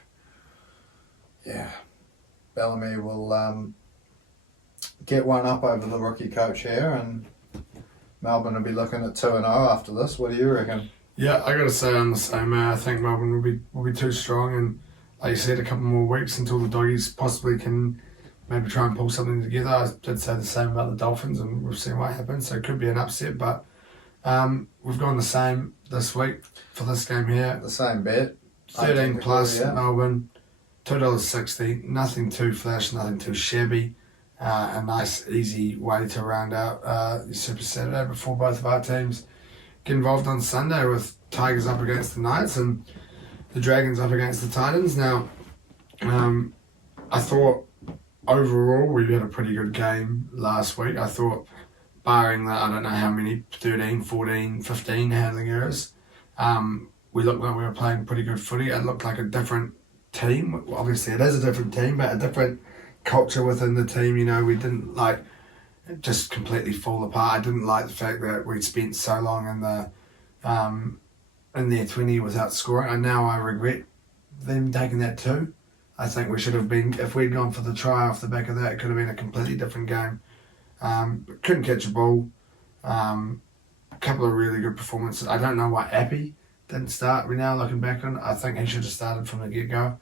Bellamy will get one up over the rookie coach here, and Melbourne will be looking at 2-0 after this. What do you reckon? Yeah, I got to say I'm the same. I think Melbourne will be too strong, and like you said, a couple more weeks until the Doggies possibly can maybe try and pull something together. I did say the same about the Dolphins, and we've seen what happens. So it could be an upset, but we've gone the same this week for this game here. The same bet. 13 plus yeah. Melbourne, $2.60. Nothing too flash, nothing too shabby. A nice, easy way to round out your Super Saturday before both of our teams get involved on Sunday with Tigers up against the Knights and the Dragons up against the Titans. Now, I thought overall we had a pretty good game last week. I thought, barring that, I don't know how many, 13, 14, 15 handling errors, we looked like we were playing pretty good footy. It looked like a different team. Obviously, it is a different team, but a different culture within the team. We didn't just completely fall apart. I didn't like the fact that we'd spent so long in their 20 without scoring, and now I regret them taking that too. I think we should have been, if we'd gone for the try off the back of that, it could have been a completely different game. Couldn't catch a ball. A couple of really good performances. I don't know why Appy didn't start. We're now looking back on it. I think he should have started from the get-go.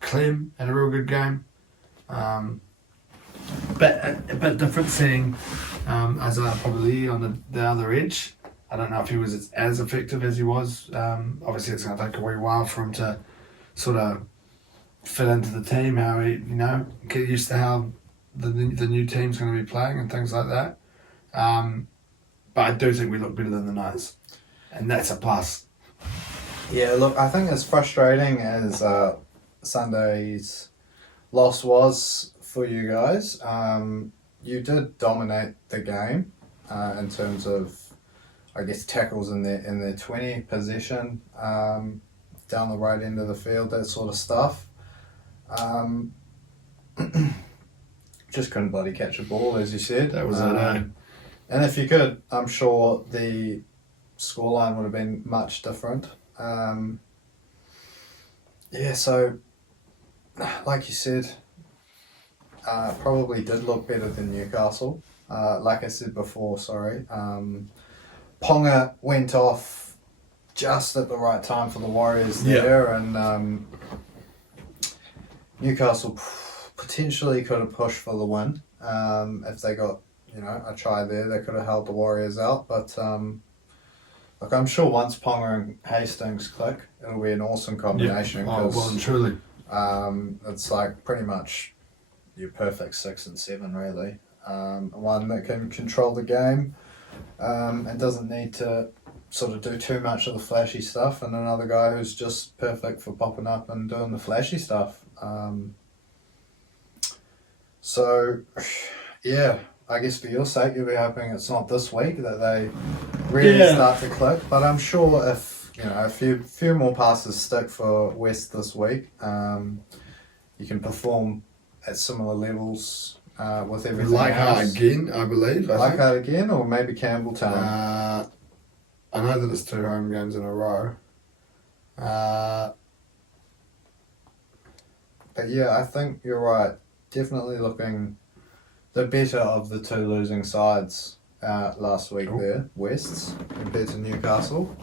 Clem had a real good game. But a bit different seeing Isaiah probably on the other edge. I don't know if he was as effective as he was. Obviously, it's going to take a wee while for him to sort of fit into the team, how he, get used to how the new team's going to be playing and things like that. But I do think we look better than the Knights, and that's a plus. Yeah, look, I think as frustrating as Sunday's loss was for you guys, you did dominate the game in terms of, I guess, tackles in their 20 possession, down the right end of the field, that sort of stuff. Just couldn't bloody catch a ball, as you said. That was it. And if you could, I'm sure the scoreline would have been much different. So like you said, probably did look better than Newcastle. Like I said before, Ponga went off just at the right time for the Warriors there, and Newcastle potentially could have pushed for the win. If they got a try there, they could have held the Warriors out. But look, I'm sure once Ponga and Hastings click, it'll be an awesome combination. Yeah. Well and truly. It's like pretty much your perfect 6 and 7, really. One that can control the game and doesn't need to sort of do too much of the flashy stuff, and another guy who's just perfect for popping up and doing the flashy stuff. I guess for your sake, you'll be hoping it's not this week that they really start to click. But I'm sure if a few more passes stick for West this week, you can perform at similar levels with everything Leichhardt else. again, I believe. Leichhardt again, or maybe Campbelltown. I know that it's 2 home games in a row. But yeah, I think you're right. Definitely looking the better of the 2 losing sides last week there, Wests, compared to Newcastle.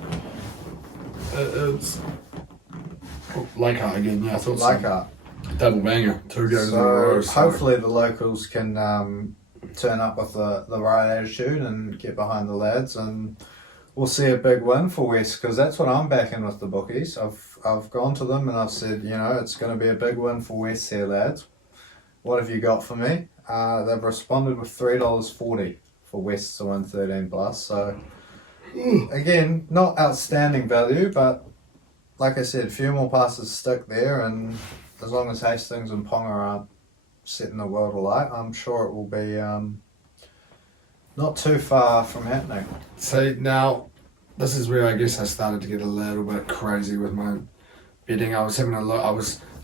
It's Leichhardt again, yeah, I thought Leichhardt. Double banger, 2 games in a So row. hopefully the locals can turn up with the right attitude and get behind the lads, and we'll see a big win for West, because that's what I'm backing with the bookies. I've gone to them and I've said, it's going to be a big win for West here, lads. What have you got for me? They've responded with $3.40 for West to win 13 plus. So again, not outstanding value, but like I said, a few more passes stick there, and as long as Hastings and Ponga aren't setting the world alight, I'm sure it will be not too far from happening. See, now, this is where I guess I started to get a little bit crazy with my betting. I was having a look. I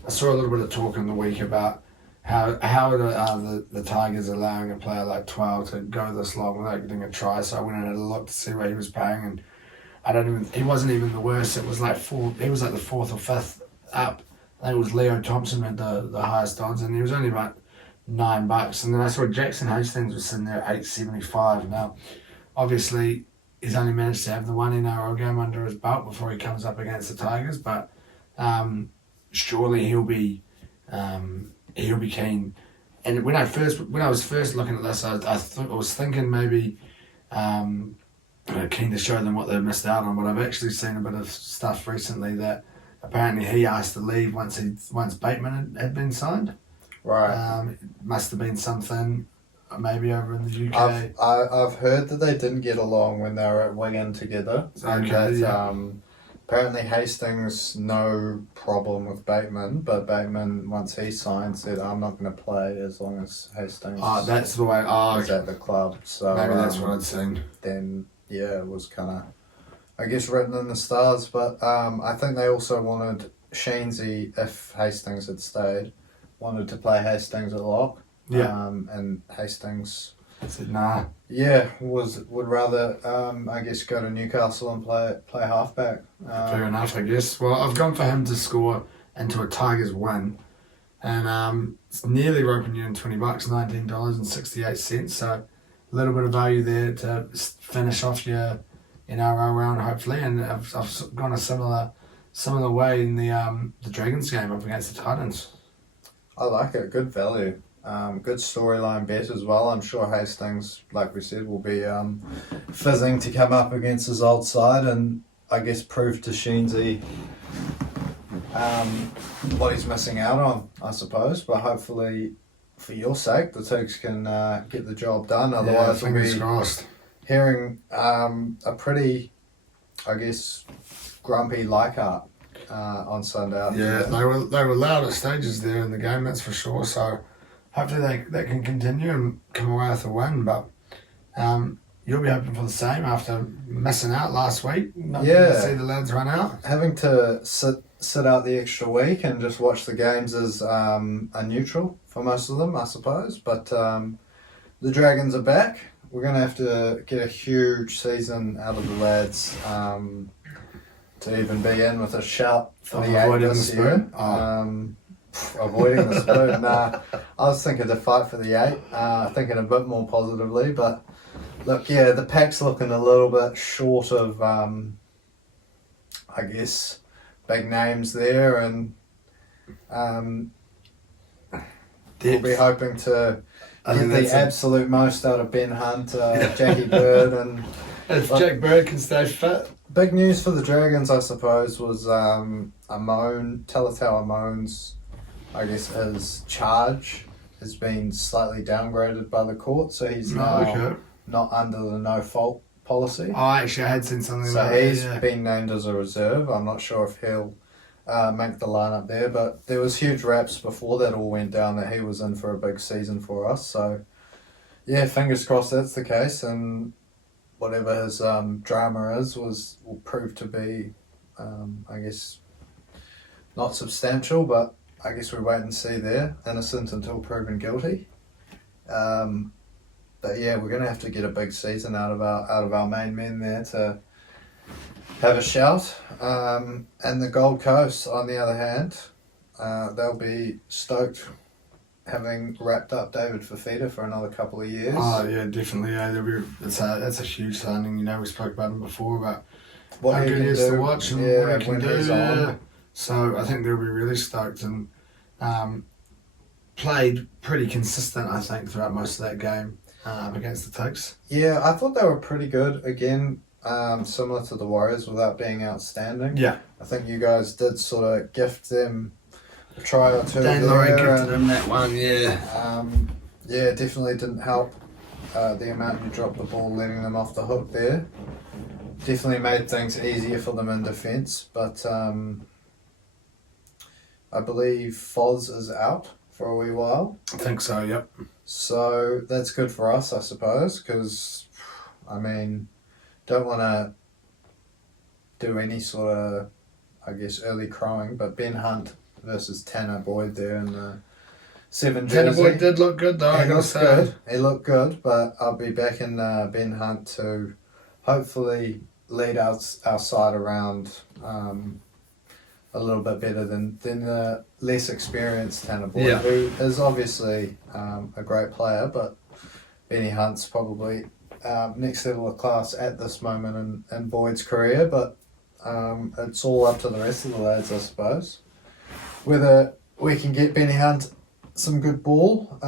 saw a little bit of talk in the week about how the Tigers allowing a player like 12 to go this long without getting a try. So I went and had a look to see what he was paying, and he wasn't even the worst. It was like he was like the 4th or 5th up. I think it was Leo Thompson had the highest odds, and he was only about $9. And then I saw Jackson Hastings was sitting there at $8.75. Now, obviously, he's only managed to have the one NRL game under his belt before he comes up against the Tigers, but surely he'll be keen. And when I was first looking at this, I was thinking maybe keen to show them what they missed out on. But I've actually seen a bit of stuff recently that apparently he asked to leave once Bateman had been signed. Right. It must have been something maybe over in the UK. I've heard that they didn't get along when they were at Wigan together. And that, apparently Hastings no problem with Bateman, but Bateman, once he signed, said, I'm not going to play as long as Hastings that's the way. is at the club. So maybe that's what I'd seen. Then, it was kind of, I guess, written in the stars. But I think they also wanted Sheensy, if Hastings had stayed, wanted to play Hastings at lock. Yeah. And Hastings said nah. Yeah, would rather I guess go to Newcastle and play halfback. Fair enough, I guess. Well, I've gone for him to score into a Tigers win, and it's nearly roping you in $20, $19.68. So a little bit of value there to finish off your NRL round, hopefully. And I've gone a similar way in the Dragons game up against the Titans. I like it. Good value. Good storyline bet as well. I'm sure Hastings, like we said, will be fizzing to come up against his old side and I guess prove to Sheensy what he's missing out on, I suppose. But hopefully, for your sake, the Tigs can get the job done. Otherwise, we'll be hearing a pretty, I guess, grumpy Leichhardt on Sunday. Yeah, they were loud at stages there in the game, that's for sure. So hopefully they can continue and come away with a win. But you'll be hoping for the same after missing out last week. Not to see the lads run out. Having to sit out the extra week and just watch the games is a neutral for most of them, I suppose. But the Dragons are back. We're going to have to get a huge season out of the lads to even be in with a shout for the 8 this year. Avoiding the spoon. Nah, I was thinking to fight for the 8, thinking a bit more positively. But look, the pack's looking a little bit short of, I guess, big names there, and we'll be hoping to get the absolute most out of Ben Hunt, Jackie Bird, and if Jack Bird can stay fit. Big news for the Dragons, I suppose, was Talatau Amone's, I guess, his charge has been slightly downgraded by the court, so he's now not under the no-fault policy. Oh, actually, I had seen something so like that. So he's been named as a reserve. I'm not sure if he'll make the lineup there, but there was huge raps before that all went down that he was in for a big season for us. So, fingers crossed that's the case, and whatever his drama will prove to be, I guess, not substantial, but I guess we wait and see there. Innocent until proven guilty. But we're going to have to get a big season out of our main men there to have a shout. And the Gold Coast, on the other hand, they'll be stoked having wrapped up David Fafita for another couple of years. Oh yeah, definitely. Yeah, that's a huge signing. We spoke about him before, but what how good he is to watch and what he can when do. he's on. So I think they'll be really stoked, and played pretty consistent, I think, throughout most of that game against the Tigers. Yeah, I thought they were pretty good. Again, similar to the Warriors without being outstanding. Yeah. I think you guys did sort of gift them a try or two. Dan there, Laurie gifted him that one, yeah. Yeah, definitely didn't help the amount you dropped the ball, letting them off the hook there. Definitely made things easier for them in defence, but I believe Foz is out for a wee while. I think so, yep. So that's good for us, I suppose, because, I mean, don't want to do any sort of, I guess, early crowing, but Ben Hunt versus Tanner Boyd there in the 7 jersey. Tanner Boyd did look good, though. He looked good. He looked good, but I'll be back in Ben Hunt to hopefully lead our side around a little bit better than the less experienced Tanner Boyd, Yeah. who is obviously a great player, but Benny Hunt's probably next level of class at this moment in Boyd's career, but it's all up to the rest of the lads, I suppose. Whether we can get Benny Hunt some good ball,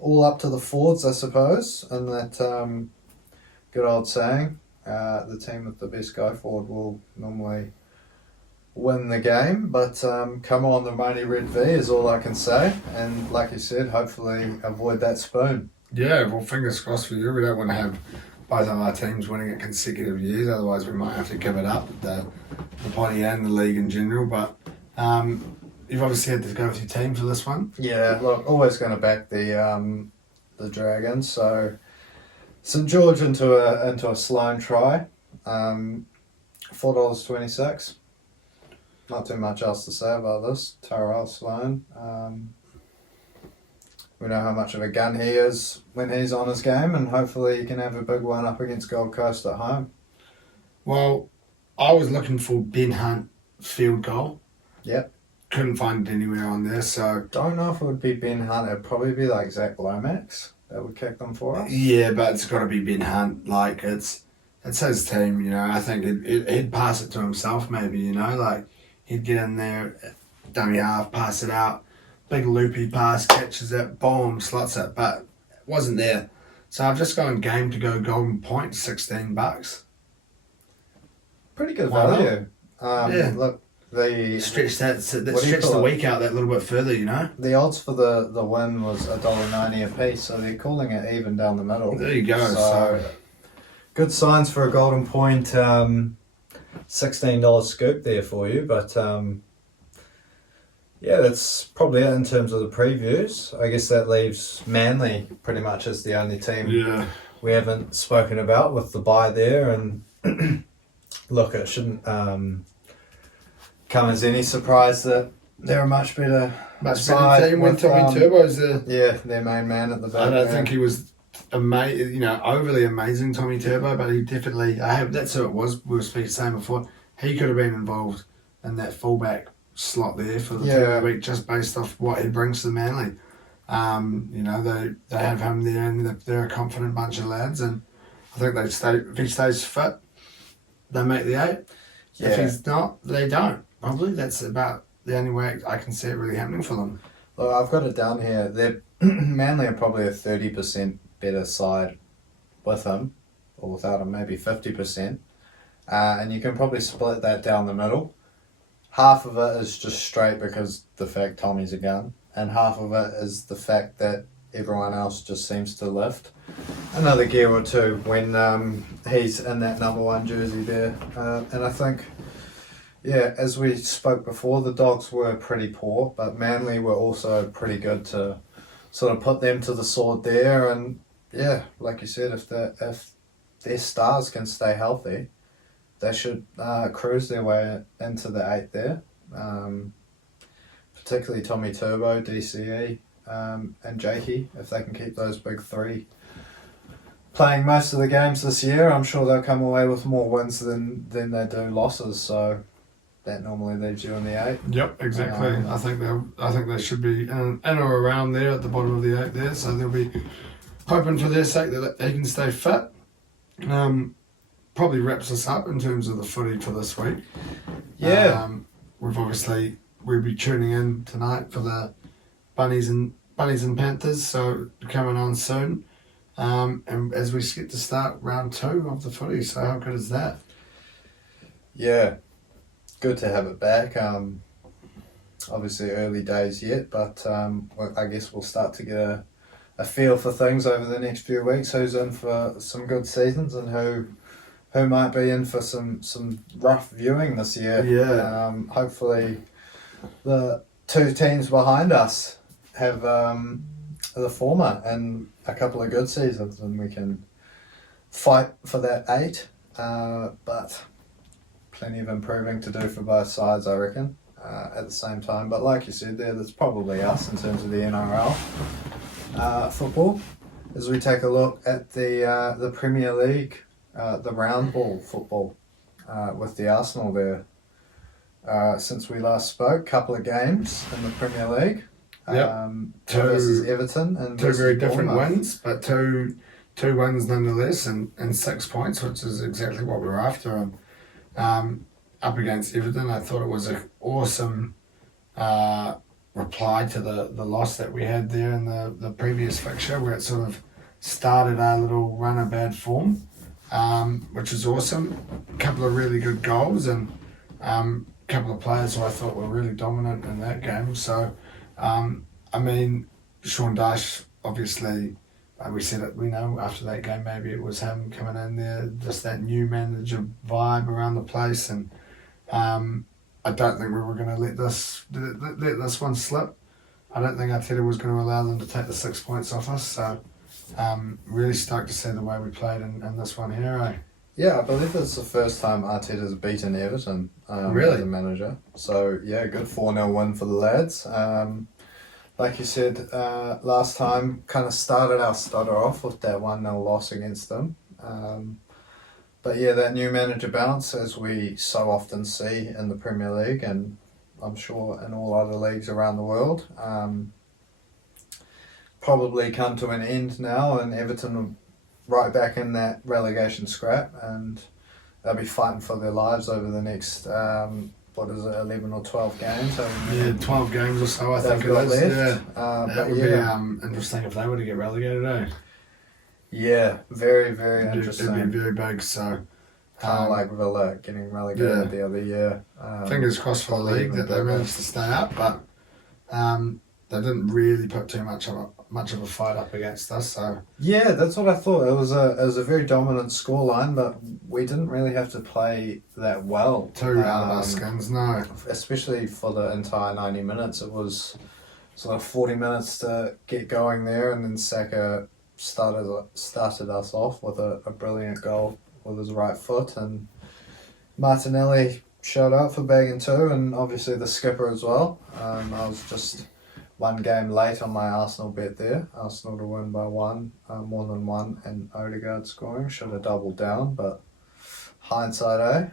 all up to the forwards, I suppose, and that good old saying, the team with the best go forward will normally win the game, but come on, the mighty Red V is all I can say, and like you said, hopefully avoid that spoon. Yeah, well, fingers crossed for you. We don't want to have both of our teams winning it consecutive years, otherwise we might have to give it up, the potty and the league in general, but you've obviously had to go with your team for this one. Yeah, look, always going to back the Dragons, so St George into a Sloane try, $4.26. Not too much else to say about this. Tyrell Sloane. We know how much of a gun he is when he's on his game, and hopefully he can have a big one up against Gold Coast at home. Well, I was looking for Ben Hunt field goal. Yep. Couldn't find it anywhere on there, so... Don't know if it would be Ben Hunt. It'd probably be like Zach Lomax that would kick them for us. Yeah, but it's got to be Ben Hunt. Like, it's his team, you know. I think he'd pass it to himself maybe, you know. Like, he'd get in there, dummy half, pass it out. Big loopy pass, catches it, boom, slots it. But it wasn't there. So I've just gone game to go Golden Point, $16. Pretty good Why not? value. Yeah. Look, the Stretch What do you the call it? week out that little bit further, you know. the odds for the win was $1.90 a piece, so they're calling it even down the middle. There you go. So good signs for a Golden Point $16 scoop there for you, but yeah, that's probably it in terms of the previews. I guess that leaves Manly pretty much as the only team yeah. we haven't spoken about with the bye there, and look, it shouldn't come as any surprise that they're a much better side team when with, Tommy Turbo's there. yeah, their main man at the back. I don't there. think he was overly amazing, Tommy Turbo, but he definitely. That's who it was. We were saying before. He could have been involved in that fullback slot there for the team of the week, just based off what he brings to Manly. They have him there, and they're a confident bunch of lads, and I think if he stays fit, they make the 8. Yeah. If he's not, they don't. Probably that's about the only way I can see it really happening for them. Look, I've got it down here. They're Manly are probably a 30% better side with him, or without him, maybe 50%. And you can probably split that down the middle. Half of it is just straight because the fact Tommy's a gun, and half of it is the fact that everyone else just seems to lift another gear or two when he's in that number 1 jersey there. And I think, yeah, as we spoke before, the Dogs were pretty poor, but Manly were also pretty good to sort of put them to the sword there. And yeah, like you said, if their stars can stay healthy, they should cruise their way into the 8 there. Particularly Tommy Turbo, DCE, and Jakey, if they can keep those big 3 playing most of the games this year, I'm sure they'll come away with more wins than they do losses. So that normally leaves you in the 8. Yep, exactly. I think they should be in or around there at the bottom of the 8 there. So they'll be hoping for their sake that they can stay fit. Probably wraps us up in terms of the footy for this week. Yeah. We'll be tuning in tonight for the Bunnies and Panthers, so coming on soon. And as we get to start round 2 of the footy, so how good is that? Yeah, good to have it back. Obviously early days yet, but I guess we'll start to get a feel for things over the next few weeks. Who's in for some good seasons and who might be in for some rough viewing this year. Yeah. Hopefully the 2 teams behind us have the former and a couple of good seasons, and we can fight for that 8. But plenty of improving to do for both sides, I reckon, at the same time. But like you said there, that's probably us in terms of the NRL football. As we take a look at the Premier League, the round ball football with the Arsenal there. Since we last spoke, couple of games in the Premier League. Yep. Versus Everton and 2 very different Bournemouth. wins, but two wins nonetheless, and 6 points, which is exactly what we're after. And up against Everton, I thought it was an awesome reply to the loss that we had there in the previous fixture, where it sort of started our little run of bad form, which is awesome. A couple of really good goals and a couple of players who I thought were really dominant in that game. So, I mean, Sean Dyche, obviously, we said it, we know after that game, maybe it was him coming in there, just that new manager vibe around the place. And I don't think we were going to let this one slip. I don't think Arteta was going to allow them to take the 6 points off us. So, really stoked to see the way we played in this one here, eh? Yeah, I believe it's the first time Arteta's beaten Everton Really? as a manager. So, yeah, good 4-0 win for the lads. Like you said, last time kind of started our stutter off with that 1-0 loss against them. But yeah, that new manager bounce, as we so often see in the Premier League, and I'm sure in all other leagues around the world, probably come to an end now, and Everton are right back in that relegation scrap, and they'll be fighting for their lives over the next 11 or 12 games. Yeah, 12 games or so, I think it got is. left. Yeah. That would be interesting if they were to get relegated, eh? Yeah, very, very interesting. It'd be very big, so... Kind of like Villa getting relegated the other year. Fingers crossed for the league that they managed to stay up, but they didn't really put too much of a fight up against us. So yeah, that's what I thought. It was a very dominant scoreline, but we didn't really have to play that well. Too out of our skins, no. Especially for the entire 90 minutes. It was sort of 40 minutes to get going there, and then Saka started us off with a brilliant goal with his right foot, and Martinelli showed up for bagging 2, and obviously the skipper as well. I was just one game late on my Arsenal bet there. Arsenal to win by 1, more than 1, and Odegaard scoring. Should have doubled down, but hindsight, eh?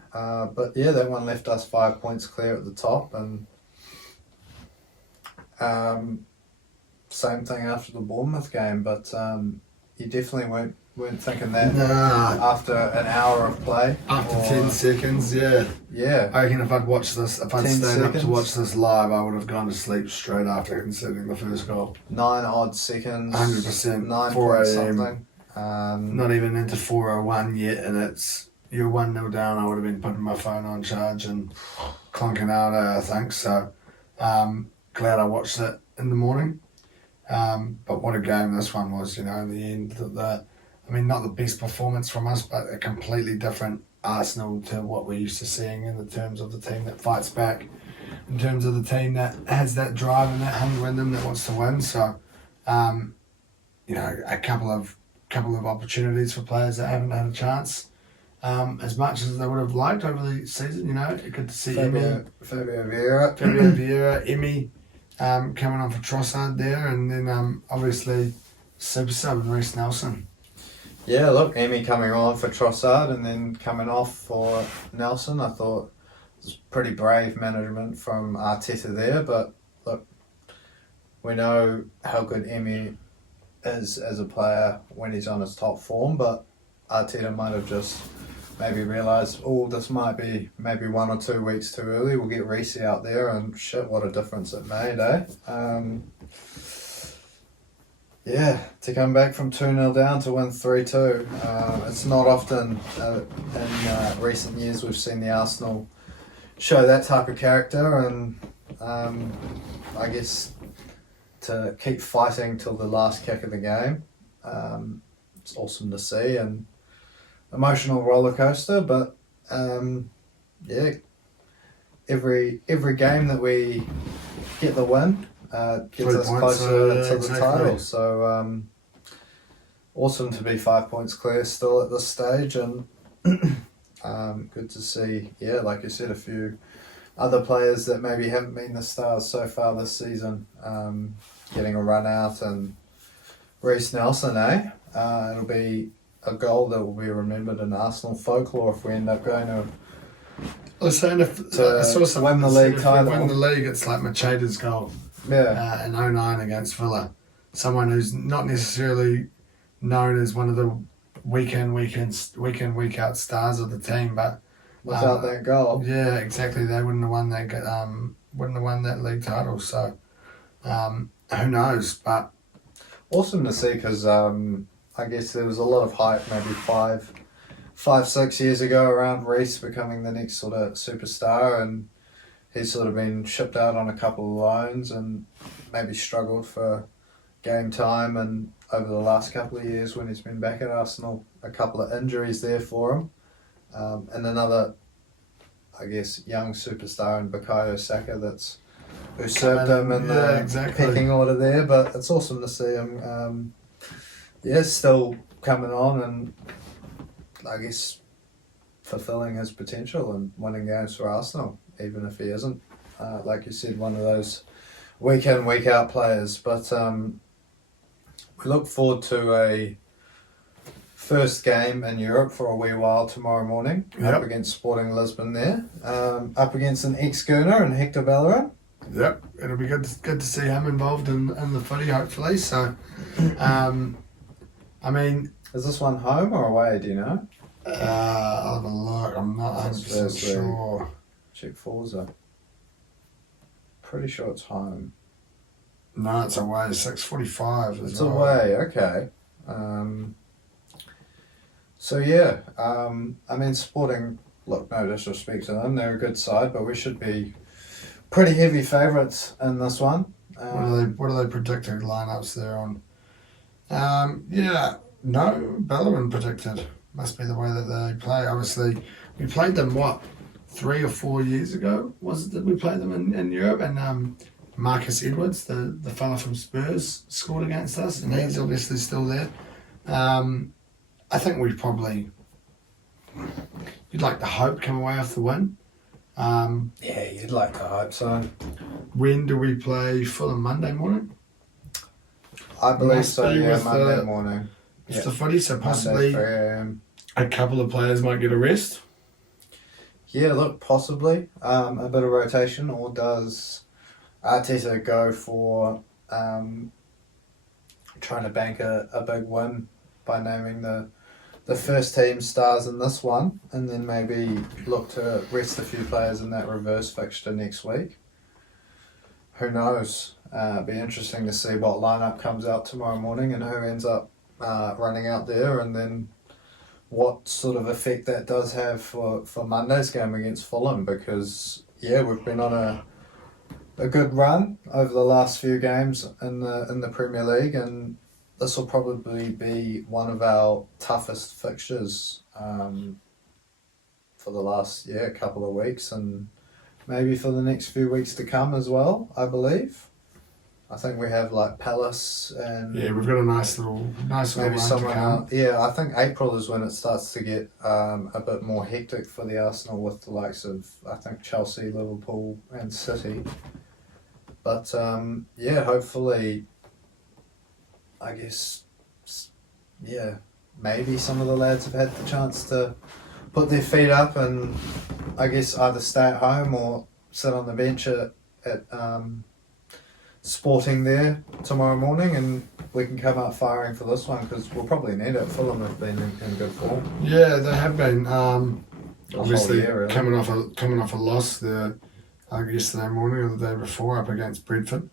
But yeah, that one left us 5 points clear at the top, and same thing after the Bournemouth game, but you definitely weren't thinking that after an hour of play. After 10 seconds, yeah. Yeah. I reckon if I'd stayed up to seconds. watch this live, I would have gone to sleep straight after conceding the first goal. 9 odd seconds. 100%. 9 4 point a.m. something. Not even into 4:01 yet, and you're 1-0 down. I would have been putting my phone on charge and clunking out, I think. So, glad I watched it in the morning. But what a game this one was, in the end. Not the best performance from us, but a completely different Arsenal to what we're used to seeing in the terms of the team that fights back, in terms of the team that has that drive and that hunger in them that wants to win. So, a couple of opportunities for players that haven't had a chance as much as they would have liked over the season. Good to see Fabio Vieira. Fabio Vieira, Emmy coming on for Trossard there, and then obviously super sub and Reece Nelson. Yeah, look, Emmy coming on for Trossard and then coming off for Nelson. I thought it was pretty brave management from Arteta there, but look, we know how good Emmy is as a player when he's on his top form, but Arteta might have just maybe realise, oh, this might be maybe 1 or 2 weeks too early. We'll get Reece out there, and shit, what a difference it made, eh? Yeah, to come back from 2-0 down to win 3-2. It's not often in recent years we've seen the Arsenal show that type of character, and I guess to keep fighting till the last kick of the game. It's awesome to see, and emotional roller coaster, but yeah, every game that we get the win gets us closer to the title. So awesome to be 5 points clear still at this stage, and good to see, yeah, like you said, a few other players that maybe haven't been the stars so far this season getting a run out, and Reece Nelson, it'll be a goal that will be remembered in Arsenal folklore if we end up going to. I was saying if I saw someone win the league title. win the league, it's like Macheda's goal. Yeah. In 09 against Villa. Someone who's not necessarily known as one of the week in, week out stars of the team, but Without that goal. Yeah, exactly. They wouldn't have won that league title. So who knows? But awesome to see, because I guess there was a lot of hype maybe 5-6 years ago around Reece becoming the next sort of superstar, and he's sort of been shipped out on a couple of loans and maybe struggled for game time, and over the last couple of years when he's been back at Arsenal, a couple of injuries there for him, and another, I guess, young superstar in Bukayo Saka that's usurped him in the pecking order there, but it's awesome to see him still coming on and I guess fulfilling his potential and winning games for Arsenal, even if he isn't, like you said, one of those week in, week out players. But we look forward to a first game in Europe for a wee while tomorrow morning, up against Sporting Lisbon there, up against an ex-Gooner and Hector Bellerin. Yep, it'll be good to see him involved in the footy, hopefully. So, I mean, is this one home or away? Do you know? I'll have a look. I'm not 100% sure. Check Forza. Pretty sure it's home. No, it's away. 6:45. It's away. Okay. So yeah, I mean, Sporting. Look, no disrespect to them, they're a good side, but we should be pretty heavy favourites in this one. What are they predicted lineups there on? No, Bellerin predicted. Must be the way that they play. Obviously, we played them 3 or 4 years ago. Was it that we played them in Europe? And Marcus Edwards, the fella from Spurs, scored against us, and he's obviously still there. I think we probably, you'd like to hope, come away with the win. Yeah, you'd like to hope so. When do we play Fulham? Monday morning? I believe so, yeah, Monday morning. It's the footy, so possibly Monday, a couple of players might get a rest. Yeah, look, possibly a bit of rotation, or does Arteta go for trying to bank a big win by naming the first team stars in this one, and then maybe look to rest a few players in that reverse fixture next week? Who knows? Be interesting to see what lineup comes out tomorrow morning and who ends up running out there, and then what sort of effect that does have for Monday's game against Fulham, because we've been on a good run over the last few games in the Premier League, and this will probably be one of our toughest fixtures for the last couple of weeks, and maybe for the next few weeks to come as well, I believe. I think we have like Palace and we've got a nice little maybe run someone else. Yeah, I think April is when it starts to get a bit more hectic for the Arsenal with the likes of, I think, Chelsea, Liverpool and City. But hopefully, I guess, maybe some of the lads have had the chance to put their feet up and I guess either stay at home or sit on the bench at sporting there tomorrow morning, and we can come out firing for this one because we'll probably need it. Fulham have been in good form. Yeah, they have been. Obviously, year, really. coming off a loss there, yesterday morning or the day before up against Brentford,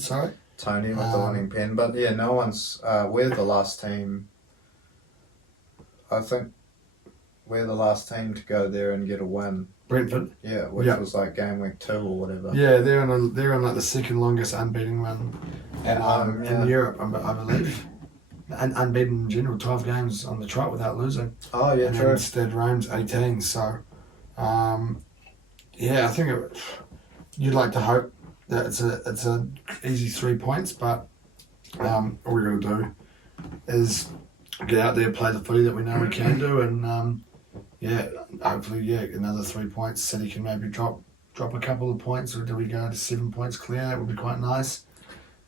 sorry. Tony with the winning pen, but yeah, no one's. We're the last team. I think we're the last team to go there and get a win. Brentford. Yeah, which was like game week 2 or whatever. Yeah, they're on like the second longest unbeaten run At home, in Europe, I believe. And unbeaten in general, 12 games on the trot without losing. Oh yeah, and true. Instead, Rome's 18. So, yeah, I think you'd like to hope that it's a easy 3 points, but all we got to do is get out there, play the footy that we know we can do, and hopefully another 3 points. City can maybe drop a couple of points, or do we go to 7 points clear? That would be quite nice.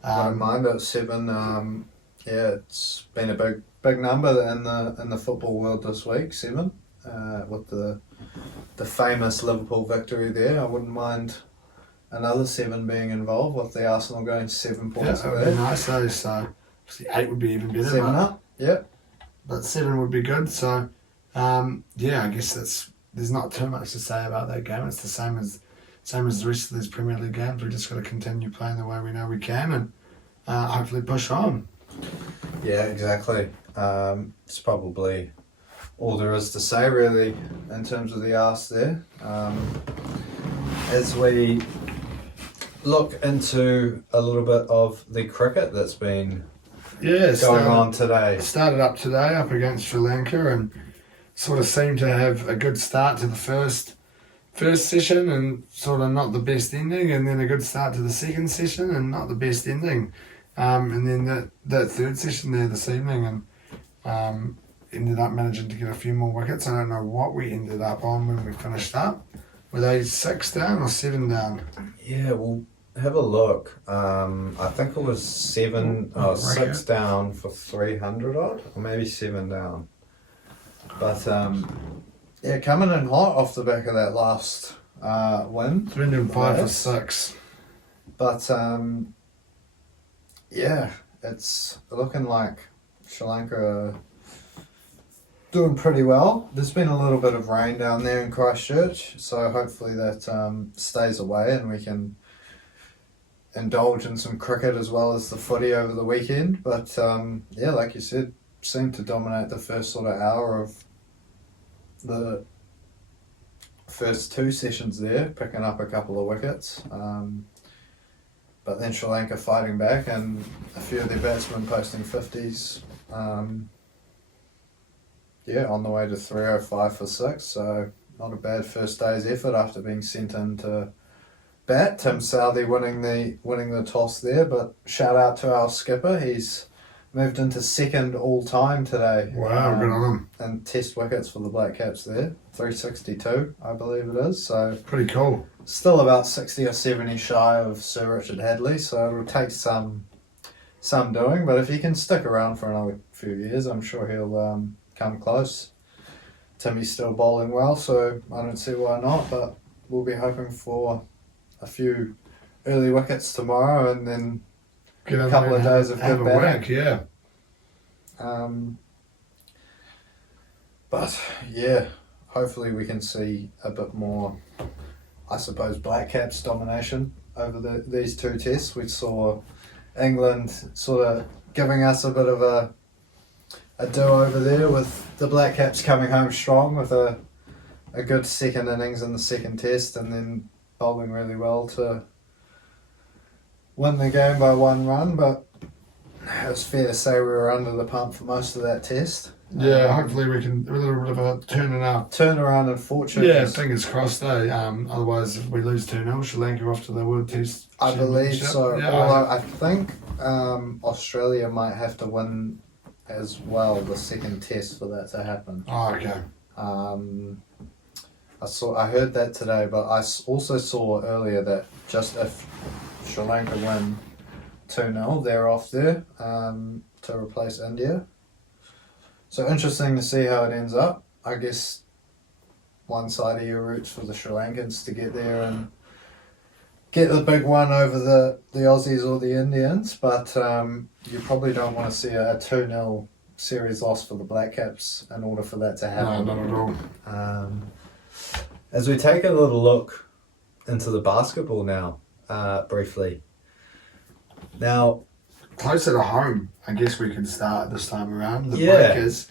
Don't mind at 7. It's been a big number in the football world this week. 7, with the famous Liverpool victory there. I wouldn't mind another 7 being involved with the Arsenal going 7 points. Yeah, that would be nice though. So 8 would be even better. 7 up. Yep. But 7 would be good. So I guess there's not too much to say about that game. It's the same as the rest of these Premier League games. We just got to continue playing the way we know we can, and hopefully push on. Yeah, exactly. It's probably all there is to say really in terms of the arse there. As we look into a little bit of the cricket that's been going on today. Started up today up against Sri Lanka, and sort of seemed to have a good start to the first session and sort of not the best ending, and then a good start to the second session and not the best ending. And then that third session there this evening, and ended up managing to get a few more wickets. I don't know what we ended up on when we finished up. Were they 6 down or 7 down? Yeah, we'll have a look. I think it was 6 down for 300 odd, or maybe 7 down. But coming in hot off the back of that last win. 305 for 6. But it's looking like Sri Lanka are doing pretty well. There's been a little bit of rain down there in Christchurch, so hopefully that stays away and we can indulge in some cricket as well as the footy over the weekend. But like you said, seemed to dominate the first sort of hour of the first 2 sessions there, picking up a couple of wickets. But then Sri Lanka fighting back, and a few of their batsmen posting 50s. On the way to 305 for 6. So not a bad first day's effort after being sent in to bat. Tim Southey winning the toss there, but shout out to our skipper. He's moved into 2nd all time today. Wow, good on him. And test wickets for the Black Caps there, 362, I believe it is. So pretty cool. Still about 60 or 70 shy of Sir Richard Hadley, so it'll take some doing. But if he can stick around for another few years, I'm sure he'll come close. Timmy's still bowling well, so I don't see why not. But we'll be hoping for a few early wickets tomorrow, and then a couple of days of good batting. Yeah. But yeah, hopefully we can see a bit more, I suppose, Black Caps domination over these 2 tests. We saw England sort of giving us a bit of a do-over there, with the Black Caps coming home strong with a good second innings in the second test, and then bowling really well to win the game by 1 run. But it's fair to say we were under the pump for most of that test. Yeah, hopefully we can, a little bit of a turnaround in fortune. Yeah, fingers crossed though. Otherwise, if we lose 2-0, Sri Lanka off to the World Test I believe so. Yeah, although I think Australia might have to win as well the second test for that to happen. Oh, okay. I heard that today, but I also saw earlier that just if Sri Lanka win 2-0, they're off there to replace India. So interesting to see how it ends up. I guess one side of your roots for the Sri Lankans to get there and get the big one over the Aussies or the Indians, but you probably don't want to see a 2-0 series loss for the Black Caps in order for that to happen. No, not at all. As we take a little look into the basketball now, briefly. Now, Closer to home, I guess we can start this time around. The Yeah. Breakers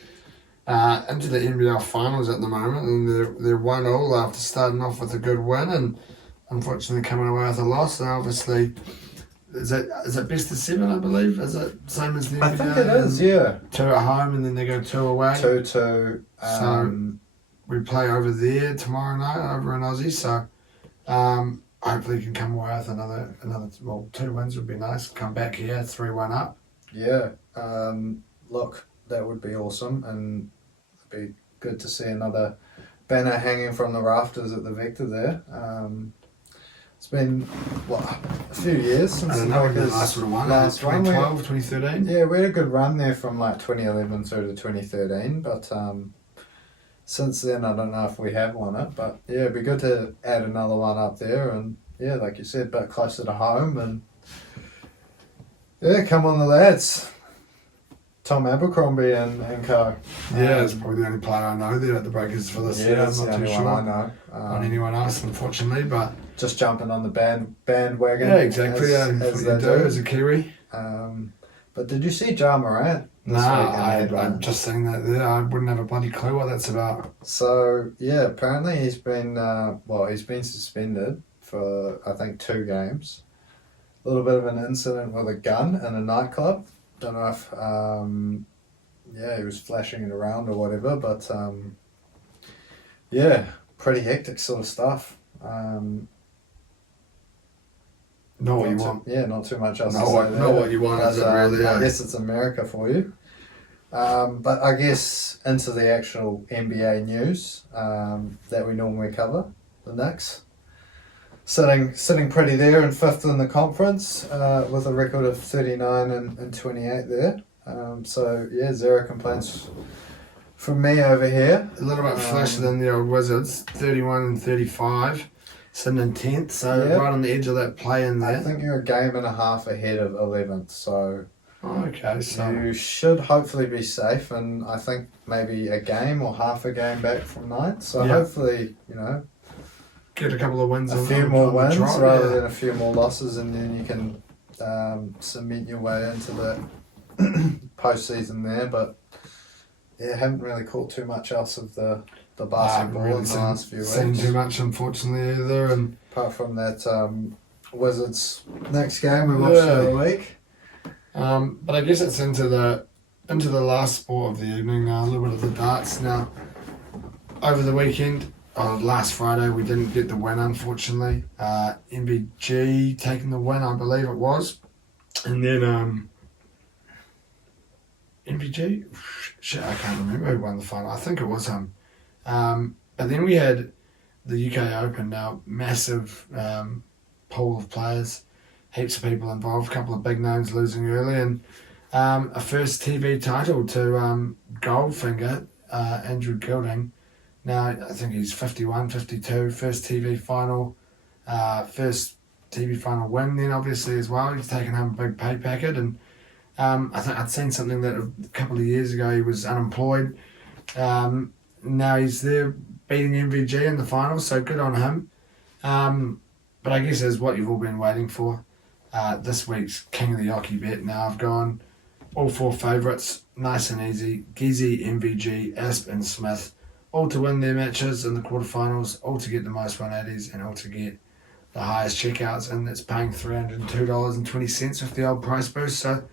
into the NBL finals at the moment, and they're 1-1 after starting off with a good win, and unfortunately coming away with a loss. And obviously, is it best of 7? I believe is it same as the I NBL? think it is, yeah. 2 at home, and then they go 2 away. 2-2. So we play over there tomorrow night over in Aussie. So hopefully can come away with another 2 wins would be nice. Come back here 3-1 up. Yeah, look, that would be awesome, and it'd be good to see another banner hanging from the rafters at the Vector there. It's been, a few years since I don't know when the last one. last one. 2012, 2013. Yeah, we had a good run there from like 2011 through to 2013, but since then I don't know if we have won it, but yeah, it'd be good to add another one up there, and yeah, like you said, a bit closer to home, and yeah, come on the lads. Tom Abercrombie and co. Yeah, it's probably the only player I know there at the Breakers for this year. I'm that's not the too only sure one I know. on anyone else, unfortunately, but Just jumping on the bandwagon. yeah, exactly. As That's they what you do as a Kiwi. But did you see Ja Morant this Nah, week in the I've headlines? just seen that there. I wouldn't have a bloody clue what that's about. So yeah, apparently he's been he's been suspended for I think 2 games. A little bit of an incident with a gun in a nightclub. Don't know if he was flashing it around or whatever, but yeah, pretty hectic sort of stuff. Know what you Not too- want. Yeah, not too much else Know to say what- there. know what you want, is it really, I eh? guess it's America for you. But I guess into the actual NBA news that we normally cover, the Knicks. Sitting pretty there in 5th in the conference with a record of 39 and 28 there. So yeah, 0 complaints from me over here. A little bit flasher than the old Wizards, 31 and 35, sitting in 10th, so Yeah. right on the edge of that play in I there. think you're a game and a half ahead of 11th, so Okay, so you should hopefully be safe, and I think maybe a game or half a game back from 9th. So Yeah. hopefully, get a couple of wins. a on- few on more the wins trot, rather yeah. than a few more losses, and then you can cement your way into the postseason there. But yeah, haven't really caught too much else of the basketball in the last few seen weeks. too much, unfortunately, either. And Apart from that Wizards next game we watched the other week. but I guess it's into the last sport of the evening now. A little bit of the darts now. Over the weekend, last Friday, we didn't get the win, unfortunately. MVG taking the win, I believe it was, and then MVG. Shit, I can't remember who won the final. I think it was him. But then we had the UK Open now, massive pool of players, heaps of people involved, a couple of big names losing early, and a first TV title to Goldfinger, Andrew Gilding. Now, I think he's 51, 52, first TV final, first TV final win then obviously as well. He's taken home a big pay packet, and I think I'd seen something that a couple of years ago he was unemployed. Now he's there beating MVG in the finals, so good on him. But I guess that's what you've all been waiting for. This week's King of the Hockey bet. Now I've gone all 4 favourites, nice and easy. Gizzy, MVG, Asp and Smith, all to win their matches in the quarterfinals, all to get the most 180s and all to get the highest checkouts, and it's paying $302.20 with the old price boost. So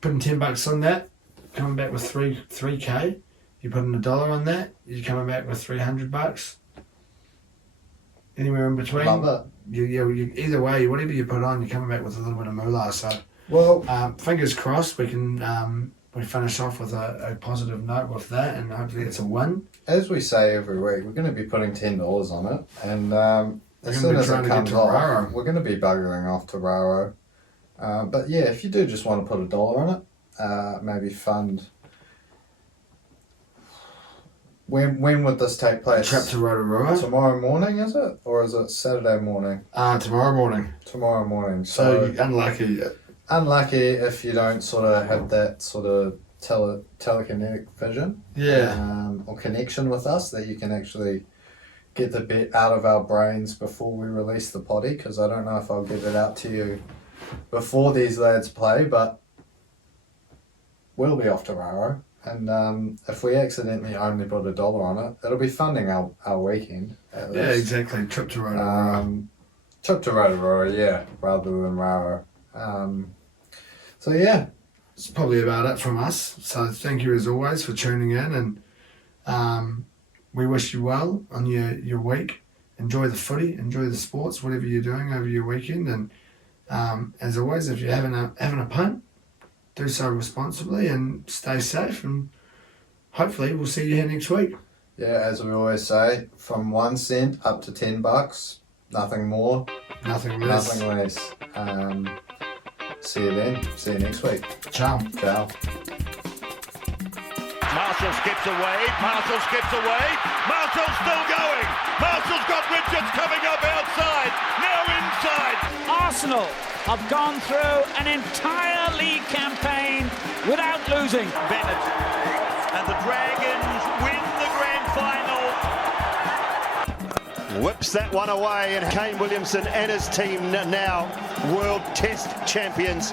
putting $10 on that, coming back with 3K. You putting $1 on that, you're coming back with $300. Anywhere in between. Love it. You either way, whatever you put on, you're coming back with a little bit of moolah. So Well, fingers crossed we can we finish off with a positive note with that, and hopefully it's a win. as we say every week, we're going to be putting $10 on it, and as gonna soon be as trying it to get comes to off, Raro. we're going to be buggering off to Raro. But yeah, if you do just want to put $1 on it, maybe fund When would this take place? Trip to Rotorua. Tomorrow morning, is it? Or is it Saturday morning? Tomorrow morning. Tomorrow morning. So unlucky. Unlucky if you don't sort of have that sort of telekinetic vision. Yeah. Or connection with us, that you can actually get the bet out of our brains before we release the potty, because I don't know if I'll give it out to you before these lads play, but we'll be off to Raro. And if we accidentally only put $1 on it, it'll be funding our weekend. At least. Yeah, exactly. Trip to Rotorua. Trip to Rotorua, yeah, rather than Raro. So yeah. It's probably about it from us. So thank you as always for tuning in, and we wish you well on your week. Enjoy the footy, enjoy the sports, whatever you're doing over your weekend. And as always, if you're having a punt, do so responsibly and stay safe. And hopefully we'll see you here next week. Yeah, as we always say, from 1 cent up to $10, nothing more, Nothing less. nothing less. See you then. See you next week. Ciao. Ciao. Marshall skips away. Marshall skips away. Marshall's still going. Marshall's got Richards coming up outside. Now inside. Arsenal have gone through an entire league campaign without losing. Bennett and the Dragons win the grand final. Whips that one away, and Kane Williamson and his team now world test champions.